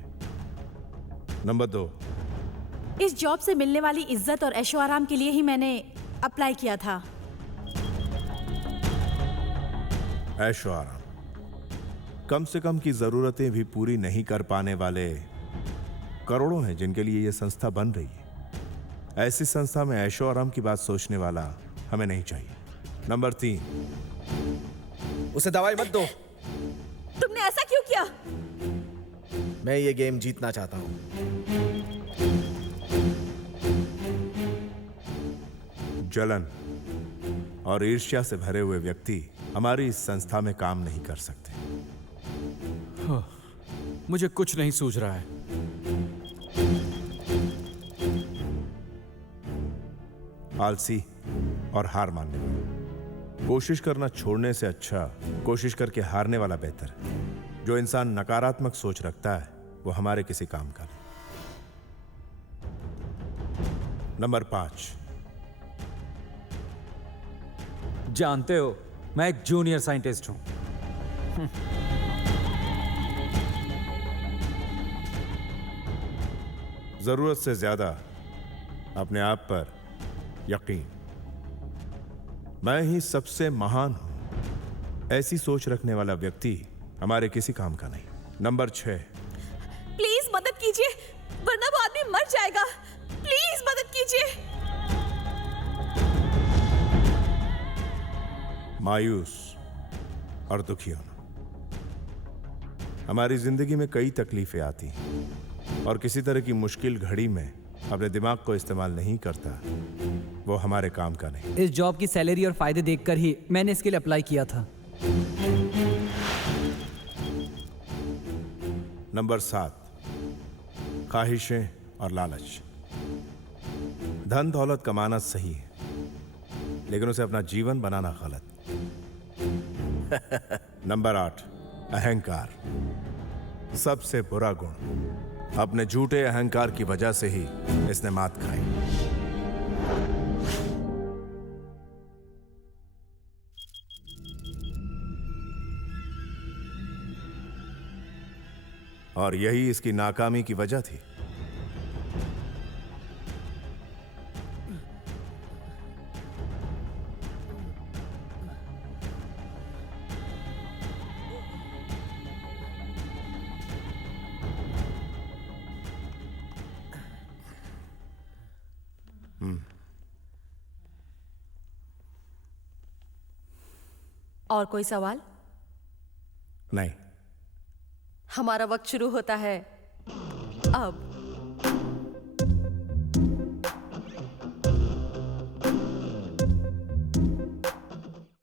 नंबर 2, इस जॉब से मिलने वाली इज्जत और ऐशो आराम के लिए ही मैंने अप्लाई किया था। ऐशो आराम, कम से कम की जरूरतें भी पूरी नहीं कर पाने वाले करोड़ों हैं जिनके लिए यह संस्था बन रही है। ऐसी संस्था में ऐशो आराम की बात सोचने वाला हमें नहीं चाहिए। नंबर 3, उसे दवाई मत दो। तुमने ऐसा क्यों किया? मैं ये गेम जीतना चाहता हूं। जलन और ईर्ष्या से भरे हुए व्यक्ति हमारी इस संस्था में काम नहीं कर सकते। मुझे कुछ नहीं सूझ रहा है। आलसी और हार मानने वाला। कोशिश करना छोड़ने से अच्छा कोशिश करके हारने वाला बेहतर है। जो इंसान नकारात्मक सोच रखता है वो हमारे किसी काम का नहीं। नंबर 5, जानते हो, मैं एक जूनियर साइंटिस्ट हूं। जरूरत से ज्यादा अपने आप पर यकीन। मैं ही सबसे महान हूं, ऐसी सोच रखने वाला व्यक्ति हमारे किसी काम का नहीं। नंबर 6, प्लीज मदद कीजिए, वरना वो आदमी मर जाएगा। प्लीज मदद कीजिए। मायूस और दुखी होना। हमारी जिंदगी में कई तकलीफें आती हैं और किसी तरह की मुश्किल घड़ी में अपने दिमाग को इस्तेमाल नहीं करता, वो हमारे काम का नहीं। इस जॉब की सैलरी और फायदे देखकर ही मैंने इसके लिए अप्लाई किया था। नंबर 7, ख्वाहिशें और लालच। धन दौलत कमाना सही है, लेकिन उसे अपना जीवन बनाना गलत। नंबर 8, अहंकार। सबसे बुरा गुण। अपने झूठे अहंकार की वजह से ही इसने मात खाई। और यही इसकी नाकामी की वजह थी। और कोई सवाल? नहीं। हमारा वक्त शुरू होता है अब।